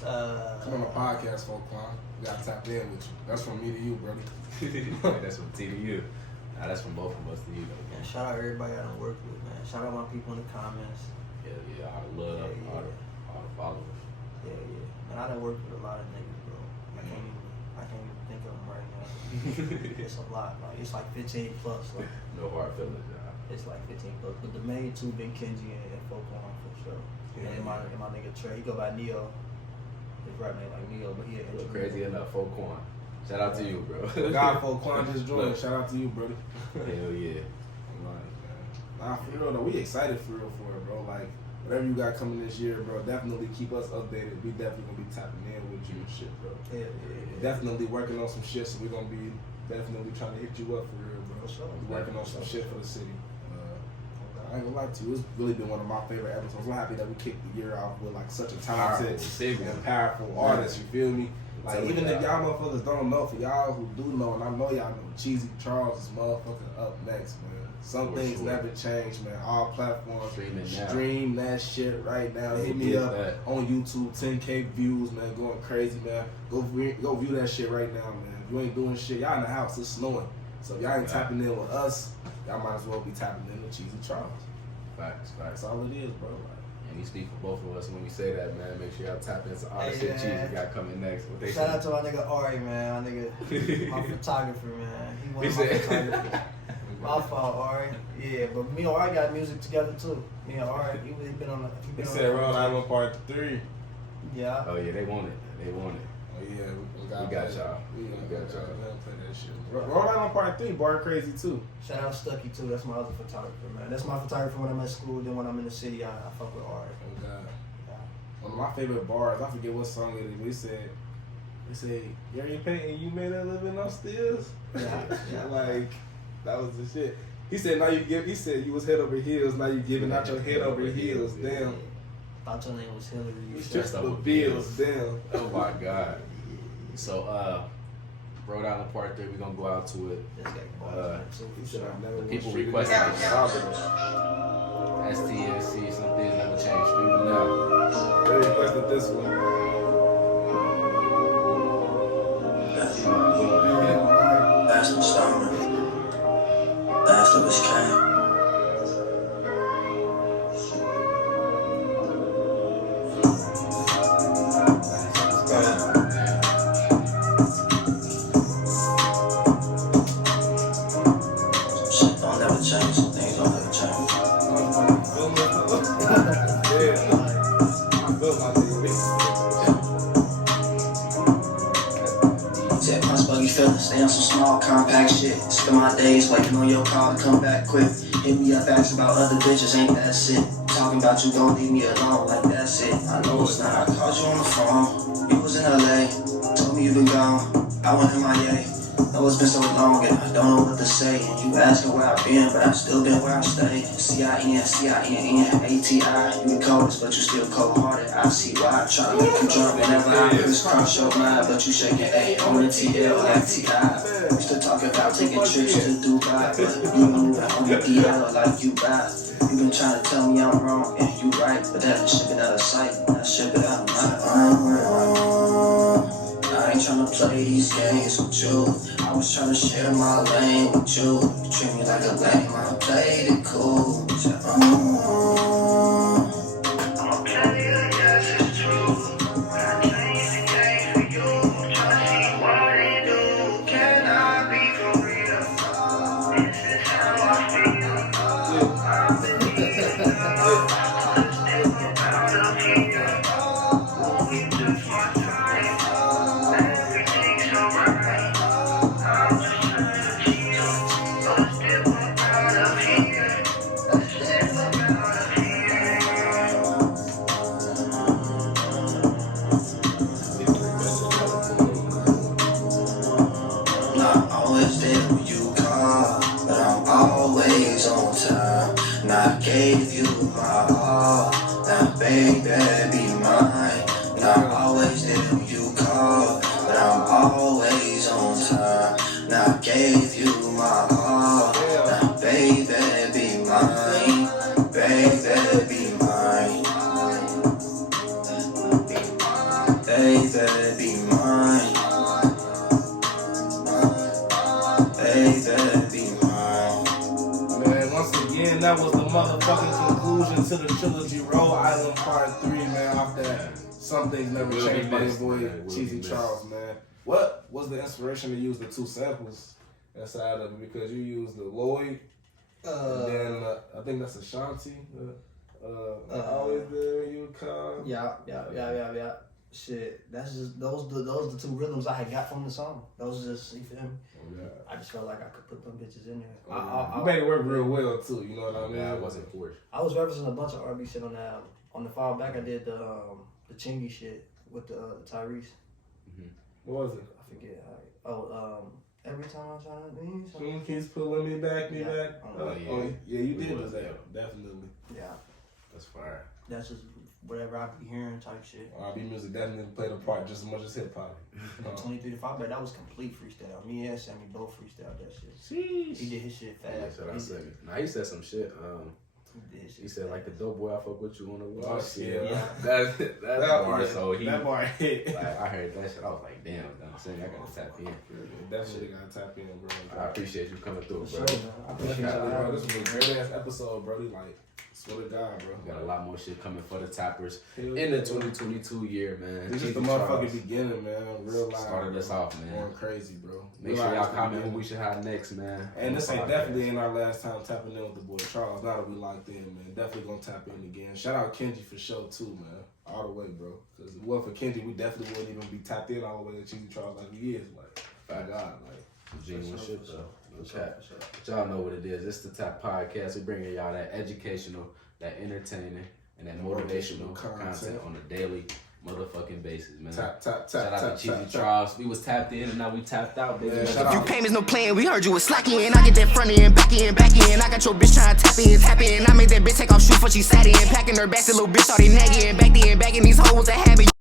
come on the podcast, Foquan. We gotta tap in with you. That's from me to you, brother. That's from T to you. Nah, that's from both of us to you, though. Man, shout out everybody I done worked with, man. Shout out my people in the comments. Yeah, all the love, all the followers. Yeah. Man, I done worked with a lot of niggas, bro. I can't even think of them right now. It's a lot. Like it's like 15 plus. Like, No hard feelings, y'all. it's like 15 plus. But the main two been Kenji and Foquan for sure. Yeah. And my nigga Trey, he go by Neo. His rap name like Neo, but he Look crazy enough, Foquan. Shout out to you, bro. God, Foquan just joined. Shout out to you, brother. Hell yeah. Nah, for real though, we excited for it, bro. Like, whatever you got coming this year, bro, definitely keep us updated. We definitely gonna be tapping in with you and shit, bro. Yeah. Definitely working on some shit, so we're gonna be definitely trying to hit you up for real, bro. For sure. We working on some shit for the city. I ain't gonna lie to you, it's really been one of my favorite episodes. I'm happy that we kicked the year off with like such a talented and powerful artist, you feel me? Like even if y'all motherfuckers don't know, for y'all who do know, and I know y'all know, Cheezy Charles is motherfucking up next, man. Some things never change, man. All platforms, stream that shit right now. Hit me up on YouTube, 10K views, man, going crazy, man. Go view that shit right now, man. If you ain't doing shit, y'all in the house, it's snowing. So if y'all ain't tapping in with us, y'all might as well be tapping in with Cheezy Charles. Facts. That's all it is, bro. Like, and we speak for both of us when we say that, man. Make sure y'all tap into all the shit Cheezy got coming next. What they Shout out to my nigga Ari, man. My nigga, my photographer, man. He one of my photographers. My fault, Ari. Yeah, but me and Ari got music together too. Me and Ari, he been on. He said Rhode Island Part 3. Yeah. Oh yeah, they want it. Oh yeah, we got y'all. We got y'all. Play that shit. Rhode Island Part 3, bar crazy too. Shout out Stucky too. That's my other photographer, man. That's my photographer when I'm at school. Then when I'm in the city, I fuck with Ari. Oh God. Yeah. One of my favorite bars. I forget what song it is. We said, "Yeah, you painting. You made a living on stills." Yeah. Like that was the shit. He said, "Now you give." He said, "You was head over heels. Now you giving out your head over heels." Damn. Thought your name was Hillary. You stressed over bills. Damn. Oh my God. So Rhode Island Part 3, we gonna go out to it. The people requested it. STNC, some things never change. Streaming now. They requested this one. That's the summer. That's the was came. Shit don't never change. Things don't never change. Tip my spuggy feelings, stay on some small compact shit. Spend my days waiting on your call to come back quick. Hit me up, ask about other bitches, ain't that shit. Talking about you gon' leave me alone, like that's it. I know it's not. I called you on the phone, you was in LA, told me you been gone. I went MIA, know it's been so long and I don't know what to say. And you asking where I've been, but I've still been where I stay. CINCINNATI. You the coldest, but you still cold-hearted. I see why. Try to make you drunk whenever I crisscross your mind, but you shaking A on the TL like T.I. Used to talk about taking trips to Dubai, but you moving on the DL like you buy. You been trying to tell me I'm wrong, and you right, but that shit been out of sight. When I ship it out, I ain't tryna play these games with you. I was tryna share my lane with you. You treat me like a lame, I played it cool. I'ma play it, yes, it's true. I changed the game for you. Tryna see what it do. Can I be for real? This is how I feel. I believe in love. Step up out of here. You took my time. Everything's alright. I'm just trying to chill. So step up out of here. Step up out of here. Not always there when you call, but I'm always on time. And I gave you my all. Now baby, be mine. Not always there when you call, but I'm always on time. Now I gave you my all. Now baby, be mine. Baby, be mine. Baby, be mine. Baby, be mine. Man, once again, that was the motherfucking conclusion to the trilogy Roll Island Part 3, man. Off that Some Things Never Will Change be by your missed, boy man. Will Cheezy be missed. Charles, man. What was the inspiration to use the two samples inside of it? Because you used the Lloyd, and then I think that's Ashanti. Always there when you come. Yeah. Shit, that's just those the two rhythms I had got from the song. Those just, you feel me? I just felt like I could put them bitches in there. You made it work real well too. You know what I mean? Yeah, it wasn't forced. I was referencing a bunch of R&B shit on that album. On the file back, I did the Chingy shit with the Tyrese. What was it? I forget. Every time I'm trying to leave, Someone keeps pulling me back, Yeah. back. Yeah, you did do that. Definitely. yeah, That's fire. that's just whatever I be hearing type shit. R&B music definitely played a part just as much as hip hop. 23 to 5, but that was complete freestyle. Me and Sammy both freestyled that shit. Sheesh. He did his shit Yeah, fast. so I said it. Nah, he said some shit. He did his shit He said like the fast. dope boy I fuck with you on the wall. Oh, shit. Yeah. That's bar. So he, that bar hit. like, I heard that shit. I was like, damn, I'm saying I gotta tap in. That shit gotta tap in, bro. I appreciate you coming through, For bro. sure, man. I appreciate Bro, y'all. this was a great ass episode, bro. Like, swear to God, bro. We got a lot more shit coming for the tappers Hell in the yeah. 2022 year, man. This is the Cheezy motherfucking Charles beginning, man. Real life. started us off, man. Going crazy, bro. Make sure y'all comment who we should have next, man. And this ain't Podcast. definitely ain't our last time tapping in with the boy Charles. Now that we locked in, man. Definitely gonna tap in again. Shout out Kenji for sure too, man. All the way, bro. Because if it wasn't for Kenji, we definitely wouldn't even be tapped in all the way to Cheezy Charles like he is. Like, by God, like. Genuine shit, though. No cap. For sure. But y'all know what it is. It's the Tap Podcast. We bringing y'all that educational, that entertaining, and that motivational content on a daily motherfucking basis, man. Tap. Shout out to Cheezy Charles. We was tapped in and now we tapped out, baby. Yeah, shout If you out. came is no playing, we heard you was slacking. I get that front end, back in. I got your bitch trying to tap in. I made that bitch take off shoes for she sat in. Packing her back, the little bitch started nagging. Back then, bagging these hoes a habit.